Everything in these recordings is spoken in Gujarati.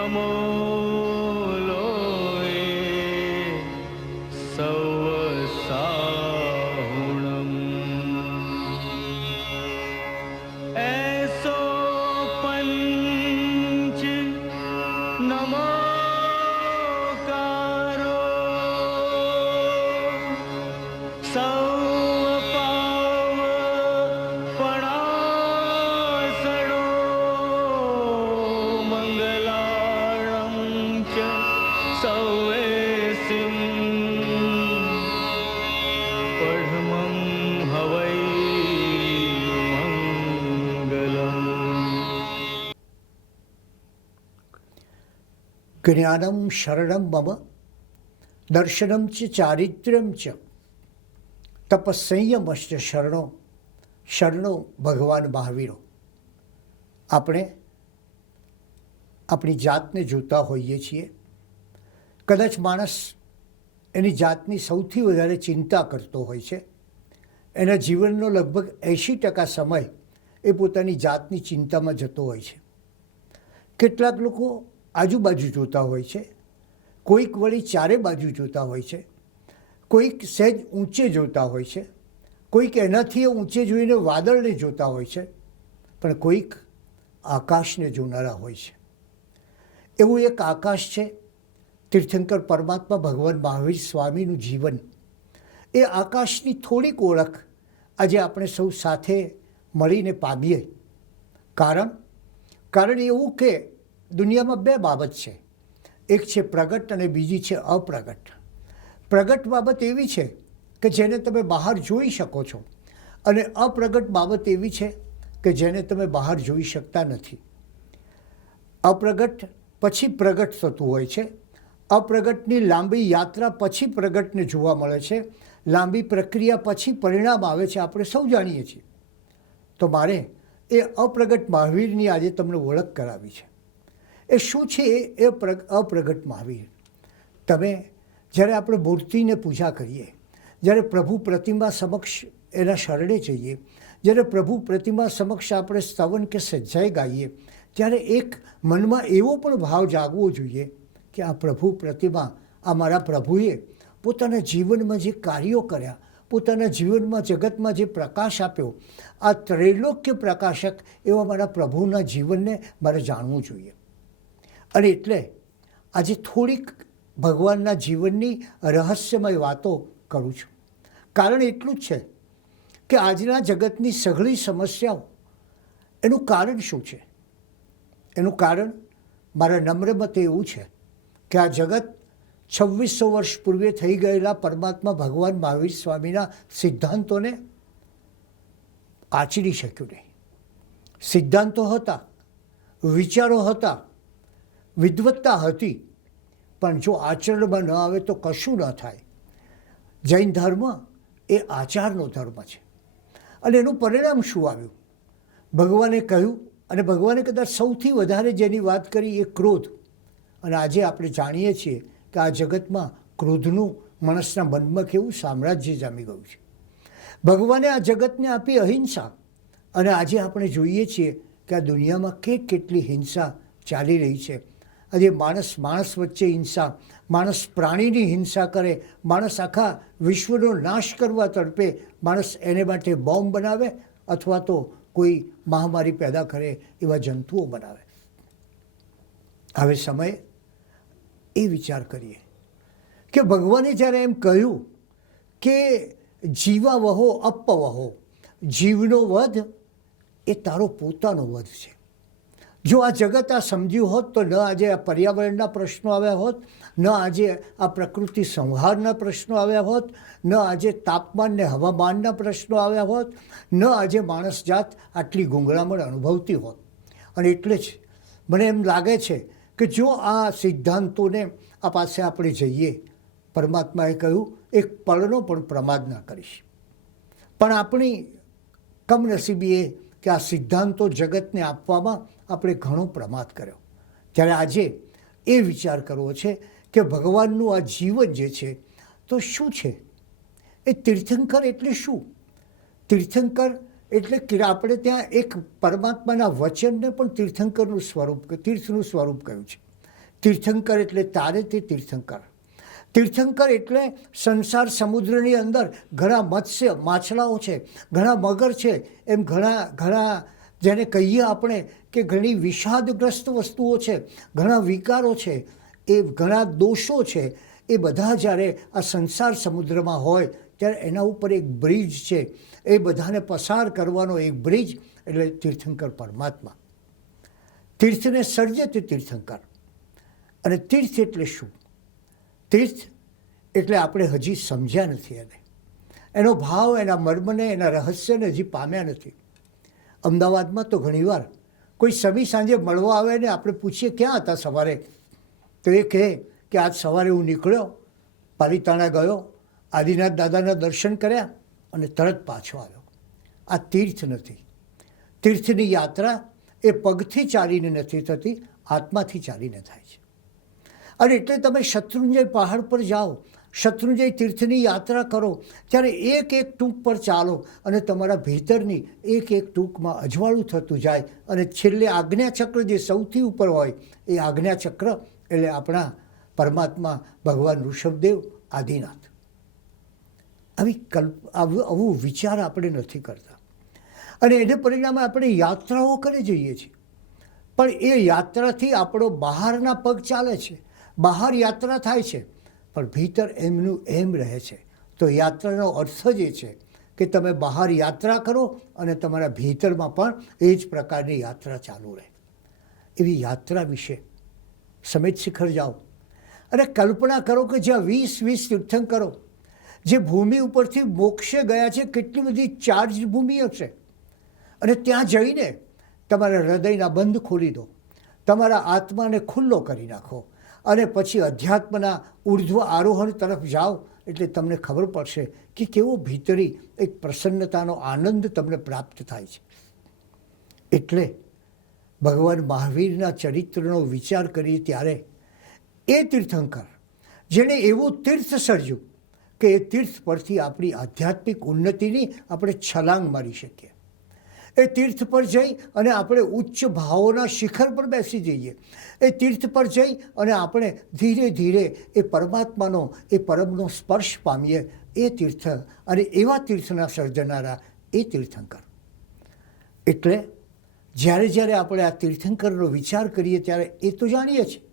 નમો લોય સૌ સાહુણમ એસો પંચ નમોકારો સૌ જ્ઞાનમ શરણમ મમ દર્શનમ ચ ચારિત્ર્યમ ચ તપસંયમશ્ચ શરણો શરણો ભગવાન મહાવીરો. આપણે આપણી જાતને જોતા હોઈએ છીએ. કદાચ માણસ એની જાતની સૌથી વધારે ચિંતા કરતો હોય છે. એના જીવનનો લગભગ 80% સમય એ પોતાની જાતની ચિંતામાં જતો હોય છે. કેટલાક લોકો આજુબાજુ જોતા હોય છે, કોઈક વળી ચારે બાજુ જોતા હોય છે, કોઈક સહેજ ઊંચે જોતા હોય છે, કોઈક એનાથી ઊંચે જોઈને વાદળને જોતા હોય છે, પણ કોઈક આકાશને જોનારા હોય છે. એવું એક આકાશ છે તીર્થંકર પરમાત્મા ભગવાન મહાવીર સ્વામીનું જીવન. એ આકાશની થોડીક ઓળખ આજે આપણે સૌ સાથે મળીને પામીએ. કારણ એવું કે દુનિયામાં બે બાબત છે, એક છે પ્રગટ અને બીજી છે અપ્રગટ. પ્રગટ બાબત એવી છે કે જેને તમે બહાર જોઈ શકો છો, અને અપ્રગટ બાબત એવી છે કે જેને તમે બહાર જોઈ શકતા નથી. અપ્રગટ પછી પ્રગટ થતું હોય છે. અપ્રગટની લાંબી યાત્રા પછી પ્રગટને જોવા મળે છે. લાંબી પ્રક્રિયા પછી પરિણામ આવે છે, આપણે સૌ જાણીએ છીએ. તો મારે એ અપ્રગટ મહાવીરની આજે તમને ઓળખ કરાવી છે. એ શું છે એ અપ્રગટ મહાવીર? તમે જ્યારે આપણે મૂર્તિને પૂજા કરીએ, જ્યારે પ્રભુ પ્રતિમા સમક્ષ એના શરણે જઈએ, જ્યારે પ્રભુ પ્રતિમા સમક્ષ આપણે સ્તવન કે સજ્જાઈ ગાઈએ, ત્યારે એક મનમાં એવો પણ ભાવ જાગવો જોઈએ કે આ પ્રભુ પ્રતિમા, આ મારા પ્રભુએ પોતાના જીવનમાં જે કાર્યો કર્યા, પોતાના જીવનમાં જગતમાં જે પ્રકાશ આપ્યો, આ ત્રૈલોક્ય પ્રકાશક એવા મારા પ્રભુના જીવનને મારે જાણવું જોઈએ. અને એટલે આજે થોડીક ભગવાનના જીવનની રહસ્યમય વાતો કરું છું. કારણ એટલું જ છે કે આજના જગતની સઘળી સમસ્યાઓ, એનું કારણ શું છે? એનું કારણ મારા નમ્ર મતે એવું છે કે આ જગત 2600 વર્ષ પૂર્વે થઈ ગયેલા પરમાત્મા ભગવાન મહાવીર સ્વામીના સિદ્ધાંતોને આચરી શક્યું નહીં. સિદ્ધાંતો હતા, વિચારો હતા, વિદ્વત્તા હતી, પણ જો આચરણમાં ન આવે તો કશું ન થાય. જૈન ધર્મ એ આચારનો ધર્મ છે. અને એનું પરિણામ શું આવ્યું? ભગવાને કહ્યું, અને ભગવાને કદાચ સૌથી વધારે જેની વાત કરી એ ક્રોધ. અને આજે આપણે જાણીએ છીએ કે આ જગતમાં ક્રોધનું માણસના મનમાં કેવું સામ્રાજ્ય જામી ગયું છે. ભગવાને આ જગતને આપી અહિંસા, અને આજે આપણે જોઈએ છીએ કે આ દુનિયામાં કેટલી હિંસા ચાલી રહી છે. આજે માણસ વચ્ચે હિંસા, માણસ પ્રાણીની હિંસા કરે, માણસ આખા વિશ્વનો નાશ કરવા તડપે, માણસ એને માટે બોમ્બ બનાવે અથવા તો કોઈ મહામારી પેદા કરે એવા જંતુઓ બનાવે. હવે સમયે એ વિચાર કરીએ કે ભગવાને જ્યારે એમ કહ્યું કે જીવા વહો અપવહો, જીવનો વધ એ તારો પોતાનો વધ છે. જો આ જગત આ સમજ્યું હોત તો ન આજે આ પર્યાવરણના પ્રશ્નો આવ્યા હોત, ન આજે આ પ્રકૃતિ સંહારના પ્રશ્નો આવ્યા હોત, ન આજે તાપમાન ને હવામાનના પ્રશ્નો આવ્યા હોત, ન આજે માણસ જાત આટલી ગુંગળામણ અનુભવતી હોત. અને એટલે જ મને એમ લાગે છે કે જો આ સિદ્ધાંતોને આ પાસે આપણે જઈએ, પરમાત્માએ કહ્યું એક પળનો પણ પ્રમાદ ના કરીશ. પણ આપણી કમનસીબી એ કે આ સિદ્ધાંતો જગતને આપવામાં આપણે ઘણો પ્રમાદ કર્યો. ત્યારે આજે એ વિચાર કરવો છે કે ભગવાનનું આ જીવન જે છે તો શું છે? એ તીર્થંકર એટલે શું? તીર્થંકર એટલે કે આપણે ત્યાં એક પરમાત્માના વચનને પણ તીર્થંકરનું સ્વરૂપ, તીર્થનું સ્વરૂપ કહ્યું છે. તીર્થંકર એટલે તારે તે તીર્થંકર. તીર્થંકર એટલે સંસાર સમુદ્રની અંદર ઘણા મત્સ્ય માછલાઓ છે, ઘણા મગર છે, એમ ઘણા જેને કહીએ આપણે કે ઘણી વિષાદગ્રસ્ત વસ્તુઓ છે, ઘણા વિકારો છે, એ ઘણા દોષો છે, એ બધા જ્યારે આ સંસાર સમુદ્રમાં હોય ત્યારે એના ઉપર એક બ્રિજ છે, એ બધાને પસાર કરવાનો એક બ્રિજ એટલે તીર્થંકર પરમાત્મા. તીર્થને સર્જે તે તીર્થંકર. અને તીર્થ એટલે શું? તીર્થ એટલે આપણે હજી સમજ્યા નથી એને, એનો ભાવ, એના મર્મને, એના રહસ્યને હજી પામ્યા નથી. અમદાવાદમાં તો ઘણીવાર કોઈ સમી સાંજે મળવા આવે ને આપણે પૂછીએ ક્યાં હતા સવારે, તો એ કહે કે આજ સવારે હું નીકળ્યો, પાલીતાણા ગયો, આદિનાથ દાદાના દર્શન કર્યા અને તરત પાછો આવ્યો. આ તીર્થ નથી. તીર્થની યાત્રા એ પગથી ચાલીને નથી થતી, આત્માથી ચાલીને થાય છે. અને એટલે તમે શત્રુંજય પહાડ પર જાઓ, શત્રુંજય તીર્થની યાત્રા કરો, ત્યારે એક એક ટૂંક પર ચાલો અને તમારા ભીતરની એક એક ટૂંકમાં અજવાળું થતું જાય અને છેલ્લે આજ્ઞાચક્ર જે સૌથી ઉપર હોય એ આજ્ઞાચક્ર એટલે આપણા પરમાત્મા ભગવાન ઋષભદેવ આદિનાથ. આવું વિચાર આપણે નથી કરતા અને એને પરિણામે આપણે યાત્રાઓ કરી જઈએ છીએ, પણ એ યાત્રાથી આપણો બહારના પગ ચાલે છે, બહાર યાત્રા થાય છે, પણ ભીતર એમનું એમ રહે છે. તો યાત્રાનો અર્થ જ એ છે કે તમે બહાર યાત્રા કરો અને તમારા ભીતરમાં પણ એ જ પ્રકારની યાત્રા ચાલુ રહે. એવી યાત્રા વિશે સમેત શિખર જાઓ અને કલ્પના કરો કે જ્યાં 20 તીર્થંકરો જે ભૂમિ ઉપરથી મોક્ષે ગયા છે, કેટલી બધી ચાર્જ ભૂમિ હશે, અને ત્યાં જઈને તમારા હૃદયના બંધ ખોલી દો, તમારા આત્માને ખુલ્લો કરી નાખો અને પછી અધ્યાત્મના ઉર્ધ્વ આરોહણ તરફ જાઓ એટલે તમને ખબર પડશે કે કેવો ભીતરી એક પ્રસન્નતાનો આનંદ તમને પ્રાપ્ત થાય છે. એટલે ભગવાન મહાવીરના ચરિત્રનો વિચાર કરીએ ત્યારે એ તીર્થંકર જેણે એવું તીર્થ સર્જ્યું કે એ તીર્થ પરથી આપણી આધ્યાત્મિક ઉન્નતિની આપણે છલાંગ મારી શકીએ. એ તીર્થ પર જઈ અને આપણે ઉચ્ચ ભાવોના શિખર પર બેસી જઈએ. એ તીર્થ પર જઈ અને આપણે ધીરે ધીરે એ પરમાત્માનો, એ પરમનો સ્પર્શ પામીએ. એ તીર્થ અને એવા તીર્થના સર્જનારા એ તીર્થંકર. એટલે જ્યારે જ્યારે આપણે આ તીર્થંકરનો વિચાર કરીએ ત્યારે એ તો જાણીએ છીએ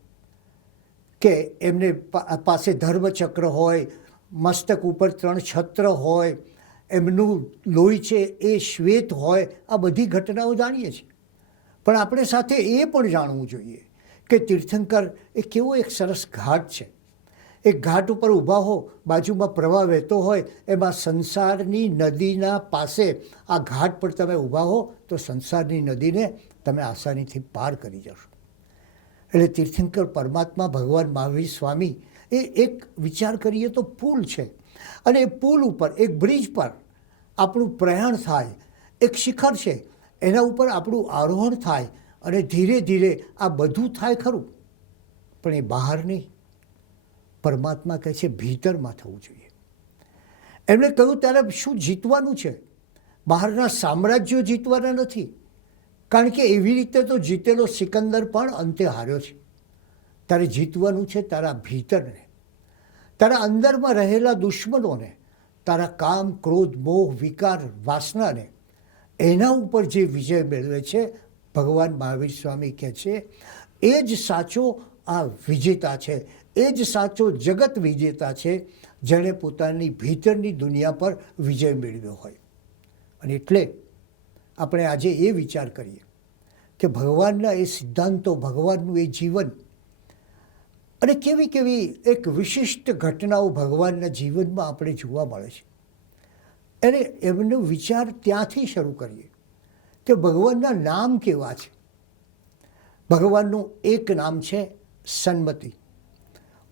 કે એમને પાસે ધર્મચક્ર હોય, મસ્તક ઉપર 3 છત્ર હોય, એમનું લોહી છે એ શ્વેત હોય, આ બધી ઘટનાઓ જાણીએ છીએ. પણ આપણે સાથે એ પણ જાણવું જોઈએ કે તીર્થંકર એ કેવો એક સરસ ઘાટ છે. એક ઘાટ ઉપર ઊભા હો, બાજુમાં પ્રવાહ વહેતો હોય, એમાં સંસારની નદીના પાસે આ ઘાટ પર તમે ઊભા હો તો સંસારની નદીને તમે આસાનીથી પાર કરી જશો. એટલે તીર્થંકર પરમાત્મા ભગવાન મહાવીર સ્વામી એ એક વિચાર કરીએ તો પુલ છે, અને એ પુલ ઉપર એક બ્રિજ પર આપણું પ્રયાણ થાય, એક શિખર છે એના ઉપર આપણું આરોહણ થાય અને ધીરે ધીરે આ બધું થાય ખરું, પણ એ બહાર નહીં. પરમાત્મા કહે છે ભીતરમાં થવું જોઈએ. એમણે કહ્યું ત્યારે શું જીતવાનું છે? બહારના સામ્રાજ્યો જીતવાના નથી, કારણ કે એવી રીતે તો જીતેલો સિકંદર પણ અંતે હાર્યો છે. તારે જીતવાનું છે તારા ભીતરને, તારા અંદરમાં રહેલા દુશ્મનોને, તારા કામ, ક્રોધ, મોહ, વિકાર, વાસનાને. એના ઉપર જે વિજય મેળવે છે, ભગવાન મહાવીર સ્વામી કહે છે એ જ સાચો આ વિજેતા છે, એ જ સાચો જગત વિજેતા છે જેણે પોતાની ભીતરની દુનિયા પર વિજય મેળવ્યો હોય. અને એટલે આપણે આજે એ વિચાર કરીએ કે ભગવાનના એ સિદ્ધાંતો, ભગવાનનું એ જીવન અને કેવી કેવી એક વિશિષ્ટ ઘટનાઓ ભગવાનના જીવનમાં આપણે જોવા મળે છે. અને એમનો વિચાર ત્યાંથી શરૂ કરીએ કે ભગવાનના નામ કેવા છે. ભગવાનનું એક નામ છે સન્મતિ.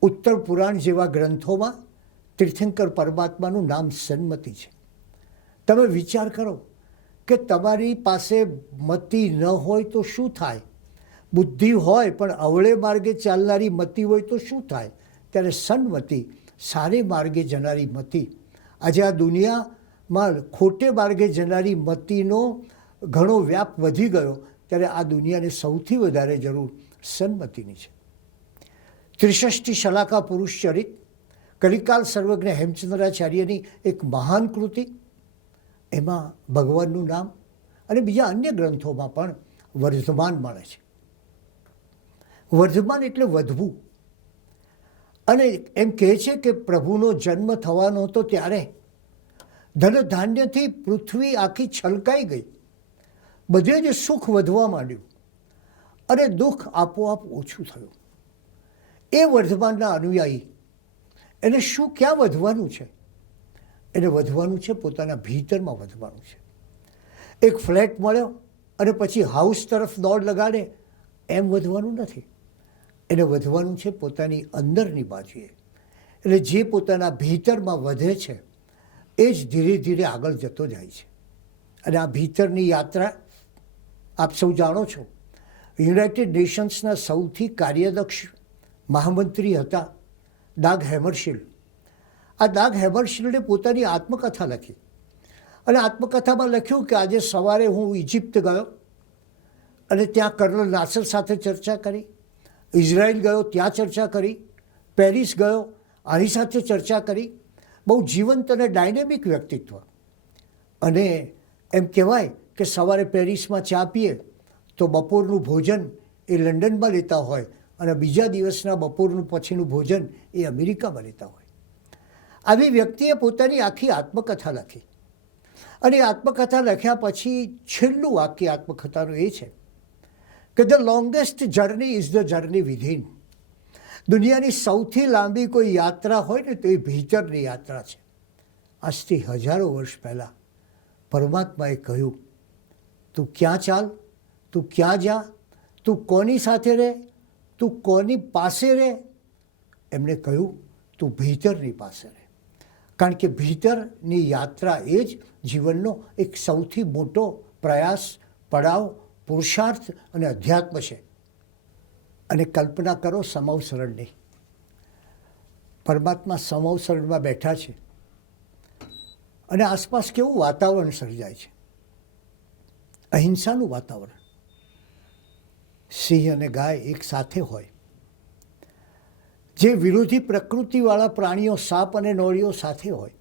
ઉત્તર પુરાણ જેવા ગ્રંથોમાં તીર્થંકર પરમાત્માનું નામ સન્મતિ છે. તમે વિચાર કરો કે તમારી પાસે મતિ ન હોય તો શું થાય? બુદ્ધિ હોય પણ અવળે માર્ગે ચાલનારી મતિ હોય તો શું થાય? ત્યારે સન્મતિ, સારે માર્ગે જનારી મતિ. આજે આ દુનિયામાં ખોટે માર્ગે જનારી મતિનો ઘણો વ્યાપ વધી ગયો, ત્યારે આ દુનિયાને સૌથી વધારે જરૂર સન્મતિની છે. ત્રિષષ્ટિ શલાકા પુરુષ ચરિત, કલિકાલ સર્વજ્ઞ હેમચંદ્રાચાર્યની એક મહાન કૃતિ, એમાં ભગવાનનું નામ અને બીજા અન્ય ગ્રંથોમાં પણ વર્ધમાન મળે છે. વર્ધમાન એટલે વધવું. અને એમ કહે છે કે પ્રભુનો જન્મ થવાનો હતો ત્યારે ધન ધાન્યથી પૃથ્વી આખી છલકાઈ ગઈ, બધે જ સુખ વધવા માંડ્યું અને દુઃખ આપોઆપ ઓછું થયું. એ વર્ધમાનના અનુયાયી એને શું ક્યાં વધવાનું છે? એને વધવાનું છે પોતાના ભીતરમાં વધવાનું છે. એક ફ્લેટ મળ્યો અને પછી હાઉસ તરફ દોડ લગાડે એમ વધવાનું નથી. એને વધવાનું છે પોતાની અંદરની બાજુએ. એટલે જે પોતાના ભીતરમાં વધે છે એ જ ધીરે ધીરે આગળ જતો જાય છે. અને આ ભીતરની યાત્રા આપ સૌ જાણો છો, યુનાઇટેડ નેશન્સના સૌથી કાર્યદક્ષ મહામંત્રી હતા ડાગ હેમરશિલ્ડ. આ ડાગ હેમરશિલ્ડે પોતાની આત્મકથા લખી અને આત્મકથામાં લખ્યું કે આજે સવારે હું ઇજિપ્ત ગયો અને ત્યાં કર્નલ નાસર સાથે ચર્ચા કરી, ઇઝરાયલ ગયો ત્યાં ચર્ચા કરી, પેરિસ ગયો આની સાથે ચર્ચા કરી. બહુ જીવંત અને ડાયનેમિક વ્યક્તિત્વ. અને એમ કહેવાય કે સવારે પેરિસમાં ચા પીએ તો બપોરનું ભોજન એ લંડનમાં લેતા હોય અને બીજા દિવસના બપોરનું પછીનું ભોજન એ અમેરિકામાં લેતા હોય. આવી વ્યક્તિએ પોતાની આખી આત્મકથા લખી અને આત્મકથા લખ્યા પછી છેલ્લું વાક્ય આત્મકથાનું એ છે કે the longest journey is the journey within. દુનિયાની સૌથી લાંબી કોઈ યાત્રા હોય ને તો એ ભીતરની યાત્રા છે. આજથી હજારો વર્ષ પહેલાં પરમાત્માએ કહ્યું, તું ક્યાં ચાલ, તું ક્યાં જા, તું કોની સાથે રહે, તું કોની પાસે રહે. એમણે કહ્યું તું ભીતરની પાસે રહે. કારણ કે ભીતરની યાત્રા એ જ જીવનનો એક સૌથી મોટો પ્રયાસ, પડાવ, પુરુષાર્થ અને અધ્યાત્મ છે. અને કલ્પના કરો સમવસરણની. પરમાત્મા સમવસરણમાં બેઠા છે અને આસપાસ કેવું વાતાવરણ સર્જાય છે? અહિંસાનું વાતાવરણ. સિંહ અને ગાય એક સાથે હોય, જે વિરોધી પ્રકૃતિવાળા પ્રાણીઓ સાપ અને નોળીઓ સાથે હોય.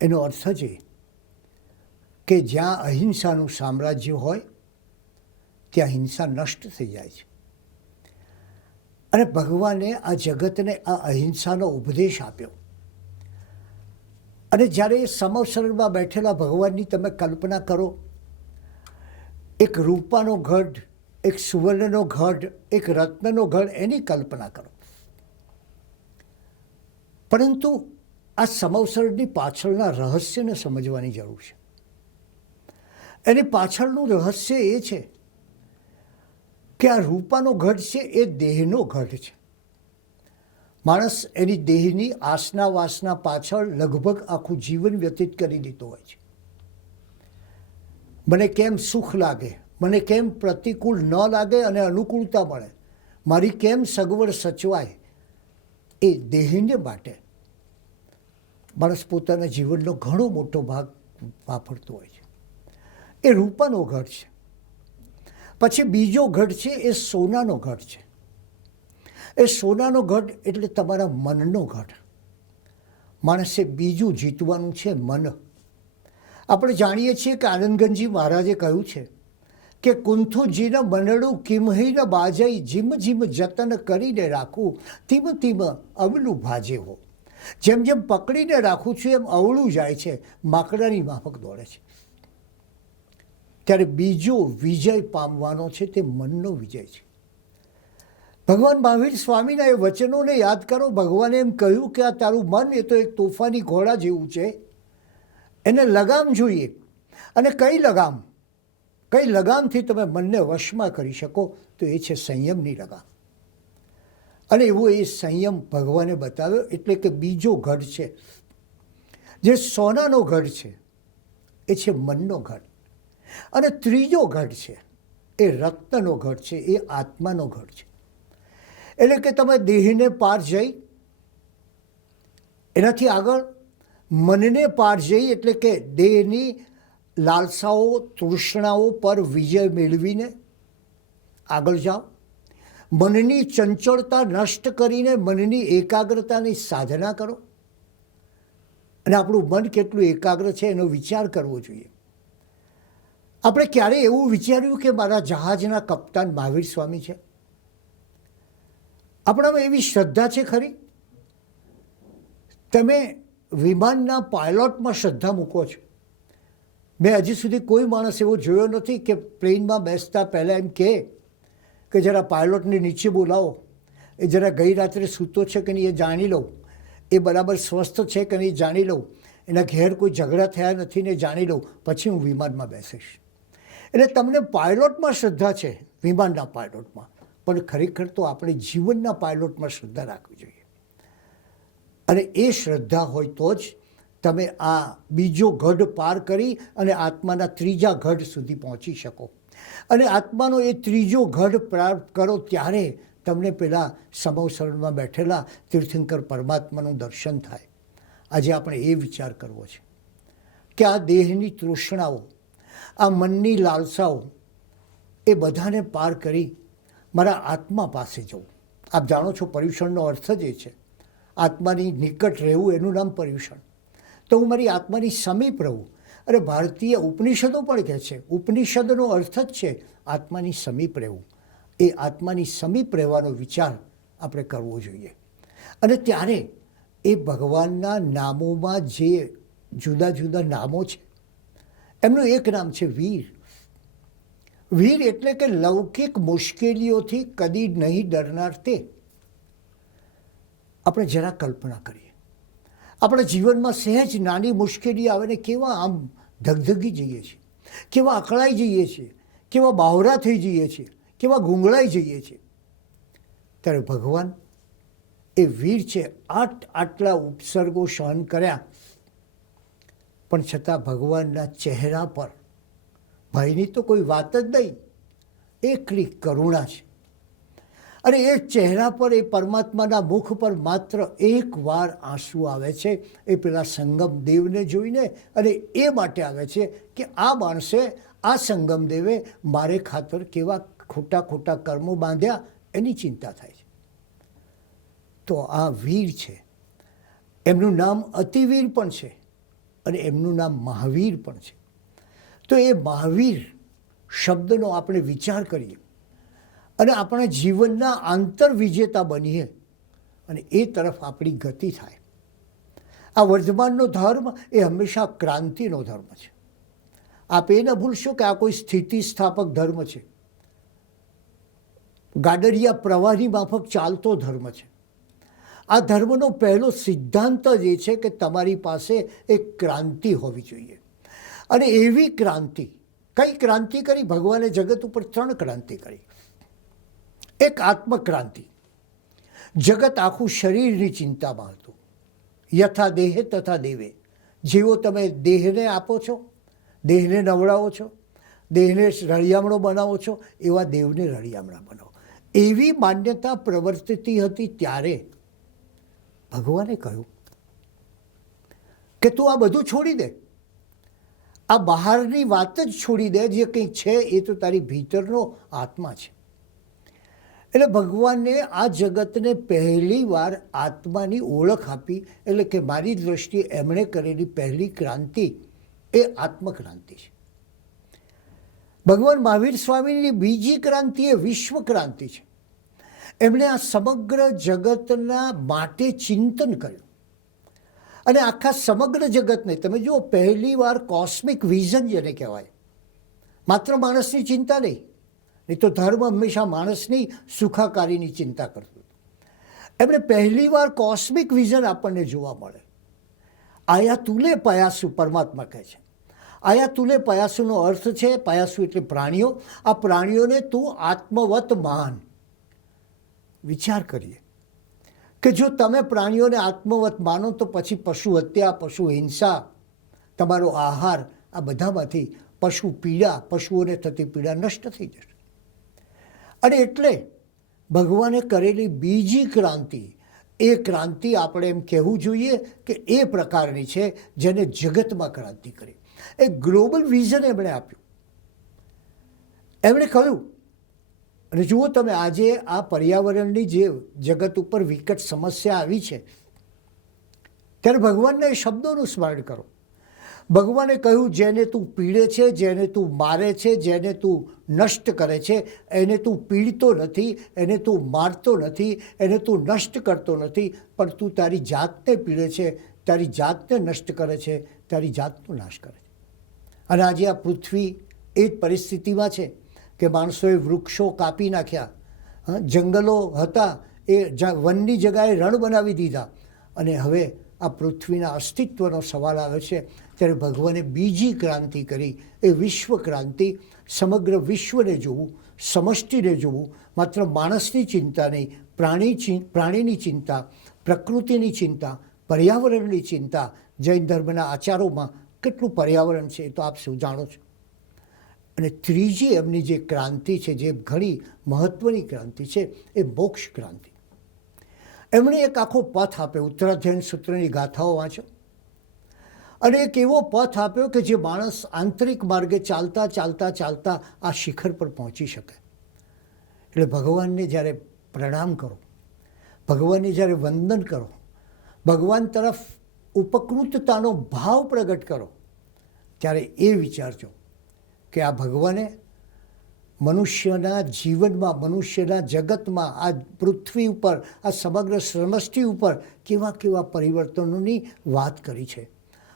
એનો અર્થ જ એ કે જ્યાં અહિંસાનું સામ્રાજ્ય હોય ત્યાં હિંસા નષ્ટ થઈ જાય છે. અને ભગવાને આ જગતને આ અહિંસાનો ઉપદેશ આપ્યો. અને જ્યારે એ સમવસરણમાં બેઠેલા ભગવાનની તમે કલ્પના કરો, એક રૂપાનો ગઢ, એક સુવર્ણનો ગઢ, એક રત્નનો ગઢ, એની કલ્પના કરો. પરંતુ આ સમવસરણની પાછળના રહસ્યને સમજવાની જરૂર છે. એની પાછળનું રહસ્ય એ છે કે આ રૂપાનો ગઢ છે એ દેહનો ગઢ છે. માણસ એની દેહની આસના વાસના પાછળ લગભગ આખું જીવન વ્યતીત કરી દીધો હોય છે. મને કેમ સુખ લાગે, મને કેમ પ્રતિકૂળ ન લાગે અને અનુકૂળતા મળે, મારી કેમ સગવડ સચવાય, એ દેહને માટે માણસ પોતાના જીવનનો ઘણો મોટો ભાગ વાપરતો હોય છે. એ રૂપાનો ગઢ છે. પછી બીજો ગઢ છે એ સોનાનો ગઢ છે. એ સોનાનો ગઢ એટલે તમારા મનનો ગઢ. માણસે બીજું જીતવાનું છે મન. આપણે જાણીએ છીએ કે આનંદગંજી મહારાજે કહ્યું છે કે કુંથુજીને મનડું કિમહીન બાજઈ, જીમ જીમ જતન કરીને રાખવું, તીમ તીમ અવલું ભાજે હો. જેમ જેમ પકડીને રાખું છું એમ અવળું જાય છે, માકડાની માફક દોડે છે. ત્યારે બીજો વિજય પામવાનો છે તે મનનો વિજય છે. ભગવાન મહાવીર સ્વામીના એ વચનોને યાદ કરો. ભગવાને એમ કહ્યું કે આ તારું મન એ તો એક તોફાની ઘોડા જેવું છે, એને લગામ જોઈએ. અને કઈ લગામ? કઈ લગામથી તમે મનને વશમાં કરી શકો? તો એ છે સંયમની લગામ. અને એવો એ સંયમ ભગવાને બતાવ્યો. એટલે કે બીજો ગઢ છે જે સોનાનો ગઢ છે, એ છે મનનો ગઢ. અને ત્રીજો ગઢ છે એ રત્નનો ગઢ છે, એ આત્માનો ગઢ છે. એટલે કે તમે દેહને પાર જઈ, એનાથી આગળ મનને પાર જઈ, એટલે કે દેહની લાલસાઓ, તૃષ્ણાઓ પર વિજય મેળવીને આગળ જાઓ. મનની ચંચળતા નષ્ટ કરીને મનની એકાગ્રતાની સાધના કરો. અને આપણું મન કેટલું એકાગ્ર છે એનો વિચાર કરવો જોઈએ. આપણે ક્યારેય એવું વિચાર્યું કે મારા જહાજના કપ્તાન મહાવીર સ્વામી છે? આપણામાં એવી શ્રદ્ધા છે ખરી? તમે વિમાનના પાયલોટમાં શ્રદ્ધા મૂકો છો? મેં હજી સુધી કોઈ માણસ એવો જોયો નથી કે પ્લેનમાં બેસતા પહેલાં એમ કે જરા પાયલોટને નીચે બોલાવો, એ જરા ગઈ રાત્રે સૂતો છે કે નહીં એ જાણી લઉં, એ બરાબર સ્વસ્થ છે કે નહીં જાણી લઉં, એના ઘેર કોઈ ઝઘડા થયા નથી ને જાણી લઉં, પછી હું વિમાનમાં બેસીશ. એટલે તમને પાયલોટમાં શ્રદ્ધા છે, વિમાનના પાયલોટમાં, પણ ખરેખર તો આપણે જીવનના પાયલોટમાં શ્રદ્ધા રાખવી જોઈએ. અને એ શ્રદ્ધા હોય તો જ તમે આ બીજો ગઢ પાર કરી અને આત્માના ત્રીજા ગઢ સુધી પહોંચી શકો. અને આત્માનો એ ત્રીજો ગઢ પ્રાપ્ત કરો ત્યારે તમને પેલા સમવસરણમાં બેઠેલા તીર્થંકર પરમાત્માનું દર્શન થાય. આજે આપણે એ વિચાર કરવો છે કે આ દેહની તૃષ્ણાઓ, આ મનની લાલસાઓ, એ બધાને પાર કરી મારા આત્મા પાસે જવું. આપ જાણો છો પર્યુષણનો અર્થ જ એ છે. આત્માની નિકટ રહેવું એનું નામ પર્યુષણ. તો હું મારી આત્માની સમીપ રહું. અરે ભારતીય ઉપનિષદો પણ કહે છે, ઉપનિષદનો અર્થ જ છે આત્માની સમીપ રહેવું. એ આત્માની સમીપ રહેવાનો વિચાર આપણે કરવો જોઈએ. અને ત્યારે એ ભગવાનના નામોમાં જે જુદા જુદા નામો છે એમનું એક નામ છે વીર. વીર એટલે કે લૌકિક મુશ્કેલીઓથી કદી નહીં ડરનાર તે. આપણે જરા કલ્પના કરીએ, આપણા જીવનમાં સહેજ નાની મુશ્કેલી આવે ને કેવા આમ ધગધગી જઈએ છીએ, કેવા અકળાઈ જઈએ છીએ, કેવા બાવરા થઈ જઈએ છીએ, કેવા ગુંગળાઈ જઈએ છીએ. ત્યારે ભગવાન એ વીર છે. આટલા ઉપસર્ગો સહન કર્યા પણ છતાં ભગવાનના ચહેરા પર ભયની તો કોઈ વાત જ નહીં, એકલી કરુણા છે. અને એ ચહેરા પર, એ પરમાત્માના મુખ પર માત્ર એક વાર આંસુ આવે છે. એ પેલા સંગમ દેવને જોઈને, અને એ માટે આવે છે કે આ માણસે, આ સંગમ દેવે મારે ખાતર કેવા ખોટા ખોટા કર્મો બાંધ્યા એની ચિંતા થાય છે. તો આ વીર છે. એમનું નામ અતિવીર પણ છે અને એમનું નામ મહાવીર પણ છે. તો એ મહાવીર શબ્દનો આપણે વિચાર કરીએ અને આપણા જીવનના આંતર વિજેતા બનીએ અને એ તરફ આપણી ગતિ થાય. આ વર્તમાનનો ધર્મ એ હંમેશા ક્રાંતિનો ધર્મ છે. આપ એ ન ભૂલશો કે આ કોઈ સ્થિતિસ્થાપક ધર્મ છે, ગાડરિયા પ્રવાહની માફક ચાલતો ધર્મ છે. આ ધર્મનો પહેલો સિદ્ધાંત જ એ છે કે તમારી પાસે એક ક્રાંતિ હોવી જોઈએ. અને એવી ક્રાંતિ, કઈ ક્રાંતિ કરી? ભગવાને જગત ઉપર 3 ક્રાંતિ કરી. એક આત્મક્રાંતિ. જગત આખું શરીરની ચિંતામાં હતું. યથા દેહે તથા દેવે. જેવો તમે દેહને આપો છો, દેહને નવડાવો છો, દેહને રળિયામણો બનાવો છો, એવા દેવને રળિયામણા બનાવો. એવી માન્યતા પ્રવર્તતી હતી. ત્યારે ભગવાને કહ્યું કે તું આ બધું છોડી દે, આ બહારની વાત જ છોડી દે. જે કંઈ છે એ તો તારી ભીતરનો આત્મા છે. એટલે ભગવાને આ જગતને પહેલી વાર આત્માની ઓળખ આપી. એટલે કે મારી દ્રષ્ટિએ એમણે કરેલી પહેલી ક્રાંતિ એ આત્મક્રાંતિ છે. ભગવાન મહાવીર સ્વામીની બીજી ક્રાંતિ એ વિશ્વ ક્રાંતિ છે. એમણે આ સમગ્ર જગતના માટે ચિંતન કર્યું અને આખા સમગ્ર જગતને, તમે જુઓ, પહેલી વાર કોસ્મિક વિઝન જેને કહેવાય, માત્ર માણસની ચિંતા નહીં. નહીં તો ધર્મ હંમેશા માણસની સુખાકારીની ચિંતા કરતું. એમણે પહેલી વાર કોસ્મિક વિઝન આપણને જોવા મળે. આયા તુલે પયાસુ, પરમાત્મા કહે છે. આયા તુલે પયાસુનો અર્થ છે, પયાસુ એટલે પ્રાણીઓ. આ પ્રાણીઓને તું આત્મવત માન. વિચાર કરીએ કે જો તમે પ્રાણીઓને આત્મવત માનો તો પછી પશુ હત્યા, પશુ હિંસા, તમારો આહાર, આ બધામાંથી પશુ પીડા, પશુઓને થતી પીડા નષ્ટ થઈ જશે. અને એટલે ભગવાને કરેલી બીજી ક્રાંતિ, એ ક્રાંતિ આપણે એમ કહેવું જોઈએ કે એ પ્રકારની છે જેને જગતમાં ક્રાંતિ કરી. એક ગ્લોબલ વિઝન એમણે આપ્યું. એમણે કહ્યું, અને જુઓ તમે, આજે આ પર્યાવરણની જે જગત ઉપર વિકટ સમસ્યા આવી છે, ત્યારે ભગવાનના એ શબ્દોનું સ્મરણ કરો. ભગવાને કહ્યું, જેને તું પીડે છે, જેને તું મારે છે, જેને તું નષ્ટ કરે છે, એને તું પીડતો નથી, એને તું મારતો નથી, એને તું નષ્ટ કરતો નથી, પણ તું તારી જાતને પીડે છે, તારી જાતને નષ્ટ કરે છે, તારી જાતનો નાશ કરે છે. અને આજે આ પૃથ્વી એ જ પરિસ્થિતિમાં છે કે માણસોએ વૃક્ષો કાપી નાખ્યા, જંગલો હતા એ વનની જગાએ રણ બનાવી દીધા, અને હવે આ પૃથ્વીના અસ્તિત્વનો સવાલ આવે છે. ત્યારે ભગવાને બીજી ક્રાંતિ કરી, એ વિશ્વ ક્રાંતિ. સમગ્ર વિશ્વને જોવું, સમષ્ટિને જોવું, માત્ર માણસની ચિંતા નહીં, પ્રાણીની ચિંતા, પ્રકૃતિની ચિંતા, પર્યાવરણની ચિંતા. જૈન ધર્મના આચારોમાં કેટલું પર્યાવરણ છે એ તો આપ સૌ જાણો છો. અને ત્રીજી એમની જે ક્રાંતિ છે, જે ઘણી મહત્ત્વની ક્રાંતિ છે, એ મોક્ષ ક્રાંતિ. એમણે એક આખો પથ આપ્યો. ઉત્તરાધ્યયન સૂત્રની ગાથાઓ વાંચો, અને એક એવો પથ આપ્યો કે જે માણસ આંતરિક માર્ગે ચાલતા ચાલતા ચાલતા આ શિખર પર પહોંચી શકે. એટલે ભગવાનને જ્યારે પ્રણામ કરો, ભગવાનને જ્યારે વંદન કરો, ભગવાન તરફ ઉપકૃતતાનો ભાવ પ્રગટ કરો, ત્યારે એ વિચારજો કે આ ભગવાને મનુષ્યના જીવનમાં, મનુષ્યના જગતમાં, આ પૃથ્વી ઉપર, આ સમગ્ર સમષ્ટિ ઉપર કેવા કેવા પરિવર્તનોની વાત કરી છે.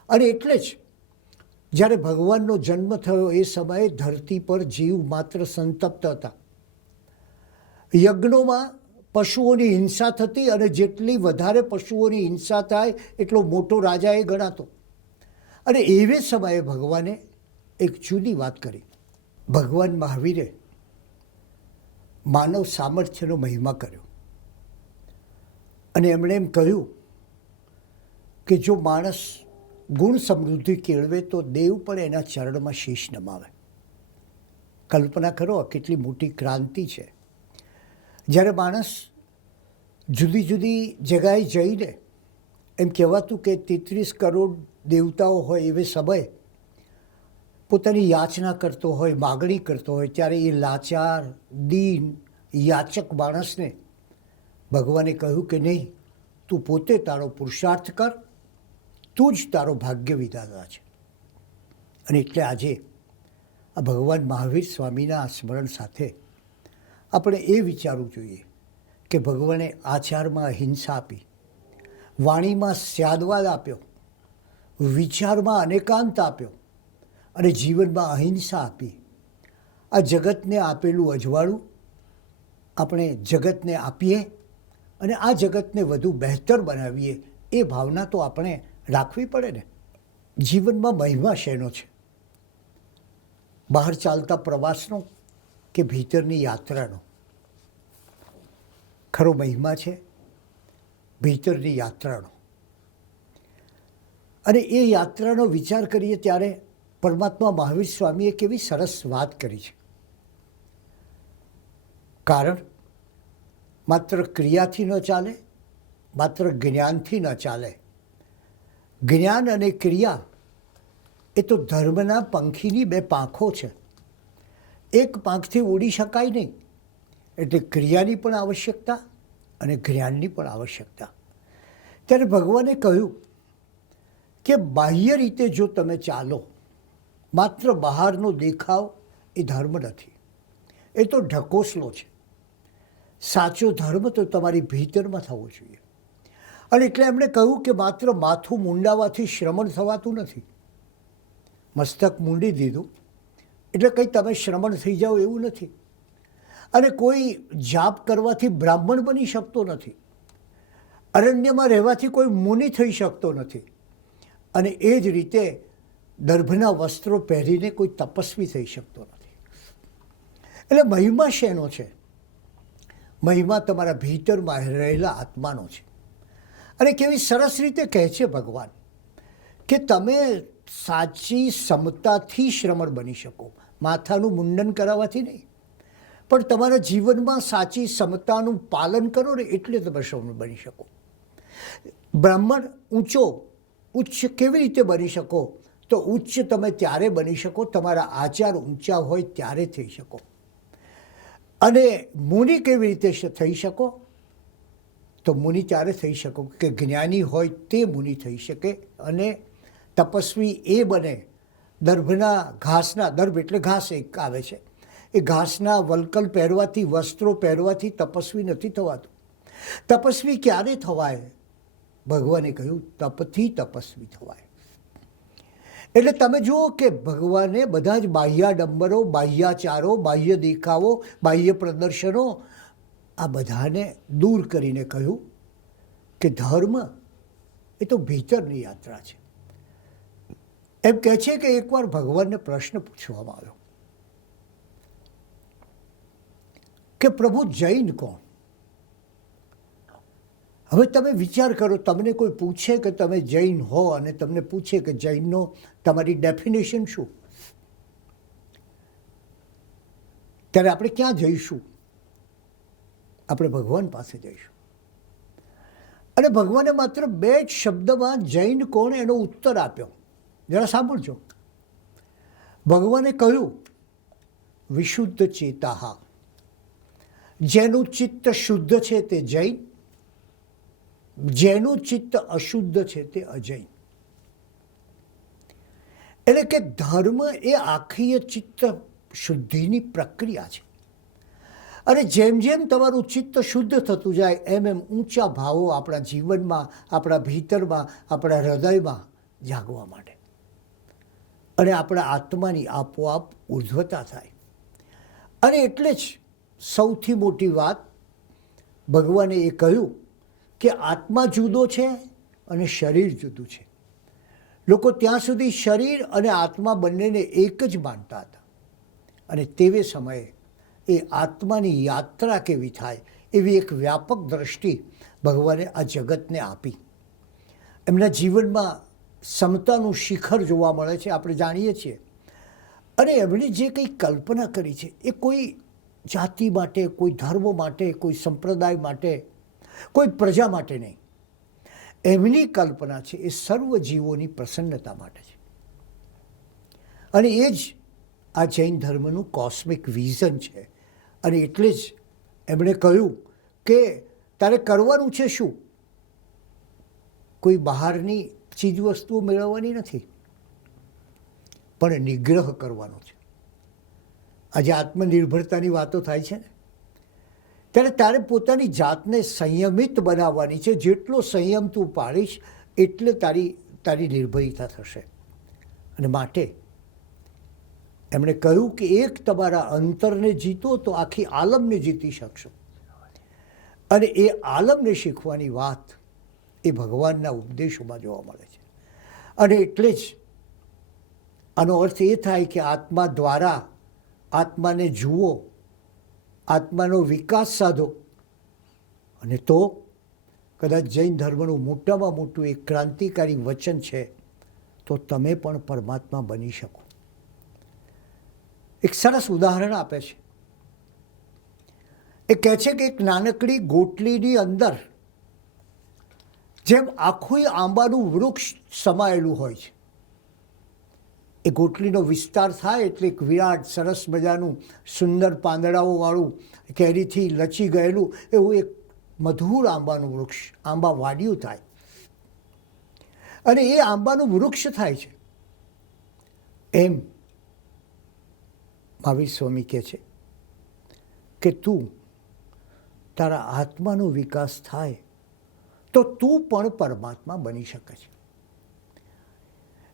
અને એટલે જ જ્યારે ભગવાનનો જન્મ થયો એ સમયે ધરતી પર જીવ માત્ર સંતપ્ત હતા. યજ્ઞોમાં પશુઓની હિંસા થતી, અને જેટલી વધારે પશુઓની હિંસા થાય એટલો મોટો રાજા એ ગણાતો. અને એવે સમયે ભગવાને એક જુદી વાત કરી. ભગવાન મહાવીરે માનવ સામર્થ્યનો મહિમા કર્યો, અને એમણે એમ કહ્યું કે જો માણસ ગુણ સમૃદ્ધિ કેળવે તો દેવ પણ એના ચરણમાં શીશ નમાવે. કલ્પના કરો, આ કેટલી મોટી ક્રાંતિ છે. જ્યારે માણસ જુદી જુદી જગાએ જઈને, એમ કહેવાતું કે 33 કરોડ દેવતાઓ હોય એવે સમયે પોતાની યાચના કરતો હોય, માગણી કરતો હોય, ત્યારે એ લાચાર, દીન, યાચક માણસને ભગવાને કહ્યું કે નહીં, તું પોતે તારો પુરુષાર્થ કર, તું જ તારો ભાગ્ય વિધાતા છે. અને એટલે આજે આ ભગવાન મહાવીર સ્વામીના સ્મરણ સાથે આપણે એ વિચારવું જોઈએ કે ભગવાને આચારમાં અહિંસા આપી, વાણીમાં સ્યાદવાદ આપ્યો, વિચારમાં અનેકાંત આપ્યો, અને જીવનમાં અહિંસા આપી. આ જગતને આપેલું અજવાળું આપણે જગતને આપીએ, અને આ જગતને વધુ બહેતર બનાવીએ, એ ભાવના તો આપણે રાખવી પડે ને. જીવનમાં મહિમા શેનો છે? બહાર ચાલતા પ્રવાસનો કે ભીતરની યાત્રાનો? ખરો મહિમા છે ભીતરની યાત્રાનો. અને એ યાત્રાનો વિચાર કરીએ ત્યારે પરમાત્મા મહાવીર સ્વામીએ કેવી સરસ વાત કરી છે. કારણ માત્ર ક્રિયાથી ન ચાલે, માત્ર જ્ઞાનથી ન ચાલે. જ્ઞાન અને ક્રિયા એ તો ધર્મના પંખીની બે પાંખો છે. એક પાંખથી ઉડી શકાય નહીં, એટલે ક્રિયાની પણ આવશ્યકતા અને જ્ઞાનની પણ આવશ્યકતા. ત્યારે ભગવાને કહ્યું કે બાહ્ય રીતે જો તમે ચાલો, માત્ર બહારનો દેખાવ એ ધર્મ નથી, એ તો ઢકોસલો છે. સાચો ધર્મ તો તમારી ભીતરમાં થવો જોઈએ. અને એટલે એમણે કહ્યું કે માત્ર માથું મુંડાવાથી શ્રમણ થવાતું નથી. મસ્તક મૂંડી દીધું એટલે કંઈ તમે શ્રમણ થઈ જાઓ એવું નથી. અને કોઈ જાપ કરવાથી બ્રાહ્મણ બની શકતો નથી. અરણ્યમાં રહેવાથી કોઈ મુનિ થઈ શકતો નથી. અને એ જ રીતે દર્ભના વસ્ત્રો પહેરીને કોઈ તપસ્વી થઈ શકતો નથી. એટલે મહિમા શેનો છે? મહિમા તમારા ભીતરમાં રહેલા આત્માનો છે. અને કેવી સરસ રીતે કહે છે ભગવાન કે તમે સાચી સમતાથી શ્રમણ બની શકો. માથાનું મુંડન કરાવવાથી નહીં, પણ તમારા જીવનમાં સાચી સમતાનું પાલન કરો ને એટલે તમે શ્રમણ બની શકો. બ્રાહ્મણ ઉચ્ચ કેવી રીતે બની શકો? તો ઉચ્ચ તમે ત્યારે બની શકો, તમારા આચાર ઊંચા હોય ત્યારે થઈ શકો. અને મુનિ કેવી રીતે થઈ શકો? તો મુનિ ત્યારે થઈ શકો કે જ્ઞાની હોય તે મુનિ થઈ શકે, અને તપસ્વી એ બને દર્ભના ઘાસના, દર્ભ એટલે ઘાસ એક આવે છે, એ ઘાસના વલ્કલ પહેરવાથી, વસ્ત્રો પહેરવાથી તપસ્વી નથી થવાતું. તપસ્વી ક્યારે થવાય? ભગવાને કહ્યું તપથી તપસ્વી થવાય. એટલે તમે જુઓ કે ભગવાને બધા જ બાહ્યાડંબરો, બાહ્યાચારો, બાહ્ય દેખાવો, બાહ્ય પ્રદર્શનો, આ બધાને દૂર કરીને કહ્યું કે ધર્મ એ તો ભીતરની યાત્રા છે. એમ કહે છે કે એકવાર ભગવાનને પ્રશ્ન પૂછવામાં આવ્યો કે પ્રભુ જૈન કોણ? હવે તમે વિચાર કરો, તમને કોઈ પૂછે કે તમે જૈન હો અને તમને પૂછે કે જૈનનો તમારી ડેફિનેશન શું, ત્યારે આપણે ક્યાં જઈશું? આપણે ભગવાન પાસે જઈશું. અને ભગવાને માત્ર 2 જ શબ્દમાં જૈન કોણ એનો ઉત્તર આપ્યો. જરા સાંભળજો. ભગવાને કહ્યું વિશુદ્ધ ચેતાહા, જેનું ચિત્ત શુદ્ધ છે તે જૈન, જેનું ચિત્ત અશુદ્ધ છે તે અજૈન. એટલે કે ધર્મ એ આખી ચિત્ત શુદ્ધિની પ્રક્રિયા છે. અને જેમ જેમ તમારું ચિત્ત શુદ્ધ થતું જાય એમ એમ ઊંચા ભાવો આપણા જીવનમાં, આપણા ભીતરમાં, આપણા હૃદયમાં જાગવા માંડે, અને આપણા આત્માની આપોઆપ ઉર્ધ્વતા થાય. અને એટલે જ સૌથી મોટી વાત ભગવાને એ કહ્યું કે આત્મા જુદો છે અને શરીર જુદું છે. લોકો ત્યાં સુધી શરીર અને આત્મા બંનેને એક જ માનતા હતા, અને તેવે સમયે એ આત્માની યાત્રા કેવી થાય એવી એક વ્યાપક દ્રષ્ટિ ભગવાને આ જગતને આપી. એમના જીવનમાં સમતાનું શિખર જોવા મળે છે, આપણે જાણીએ છીએ. અને એમણે જે કંઈ કલ્પના કરી છે એ કોઈ જાતિ માટે, કોઈ ધર્મ માટે, કોઈ સંપ્રદાય માટે, કોઈ પ્રજા માટે નહીં. એમની કલ્પના છે એ સર્વ જીવોની પ્રસન્નતા માટે છે. અને એ જ આ જૈન ધર્મનું કોસ્મિક વિઝન છે. અને એટલે જ એમણે કહ્યું કે તારે કરવાનું છે શું? કોઈ બહારની ચીજવસ્તુઓ મેળવવાની નથી, પણ નિગ્રહ કરવાનો છે. આજે આત્મનિર્ભરતાની વાતો થાય છે ને, ત્યારે તારે પોતાની જાતને સંયમિત બનાવવાની છે. જેટલો સંયમ તું પાળીશ એટલે તારી નિર્ભયતા થશે. અને માટે એમણે કહ્યું કે એક તમારા અંતરને જીતો તો આખી આલમને જીતી શકશો. અને એ આલમને શીખવાની વાત એ ભગવાનના ઉપદેશોમાં જોવા મળે છે. અને એટલે જ આનો અર્થ એ થાય કે આત્મા દ્વારા આત્માને જુઓ, આત્માનો વિકાસ સાધો, અને તો કદાચ જૈન ધર્મનું મોટામાં મોટું એક ક્રાંતિકારી વચન છે, તો તમે પણ પરમાત્મા બની શકો. એક સરસ ઉદાહરણ આપે છે. એ કહે છે કે એક નાનકડી ગોટલીની અંદર જેમ આખું આંબાનું વૃક્ષ સમાયેલું હોય છે, એ ગોટલીનો વિસ્તાર થાય એટલે એક વિરાટ સરસ મજાનું સુંદર પાંદડાઓવાળું, કેરીથી લચી ગયેલું એવું એક મધુર આંબાનું વૃક્ષ, આંબા વાડિયું થાય. અને એ આંબાનું વૃક્ષ થાય છે. એમ મહાવીર સ્વામી કહે છે કે તું તારા આત્માનો વિકાસ થાય તો તું પણ પરમાત્મા બની શકે છે.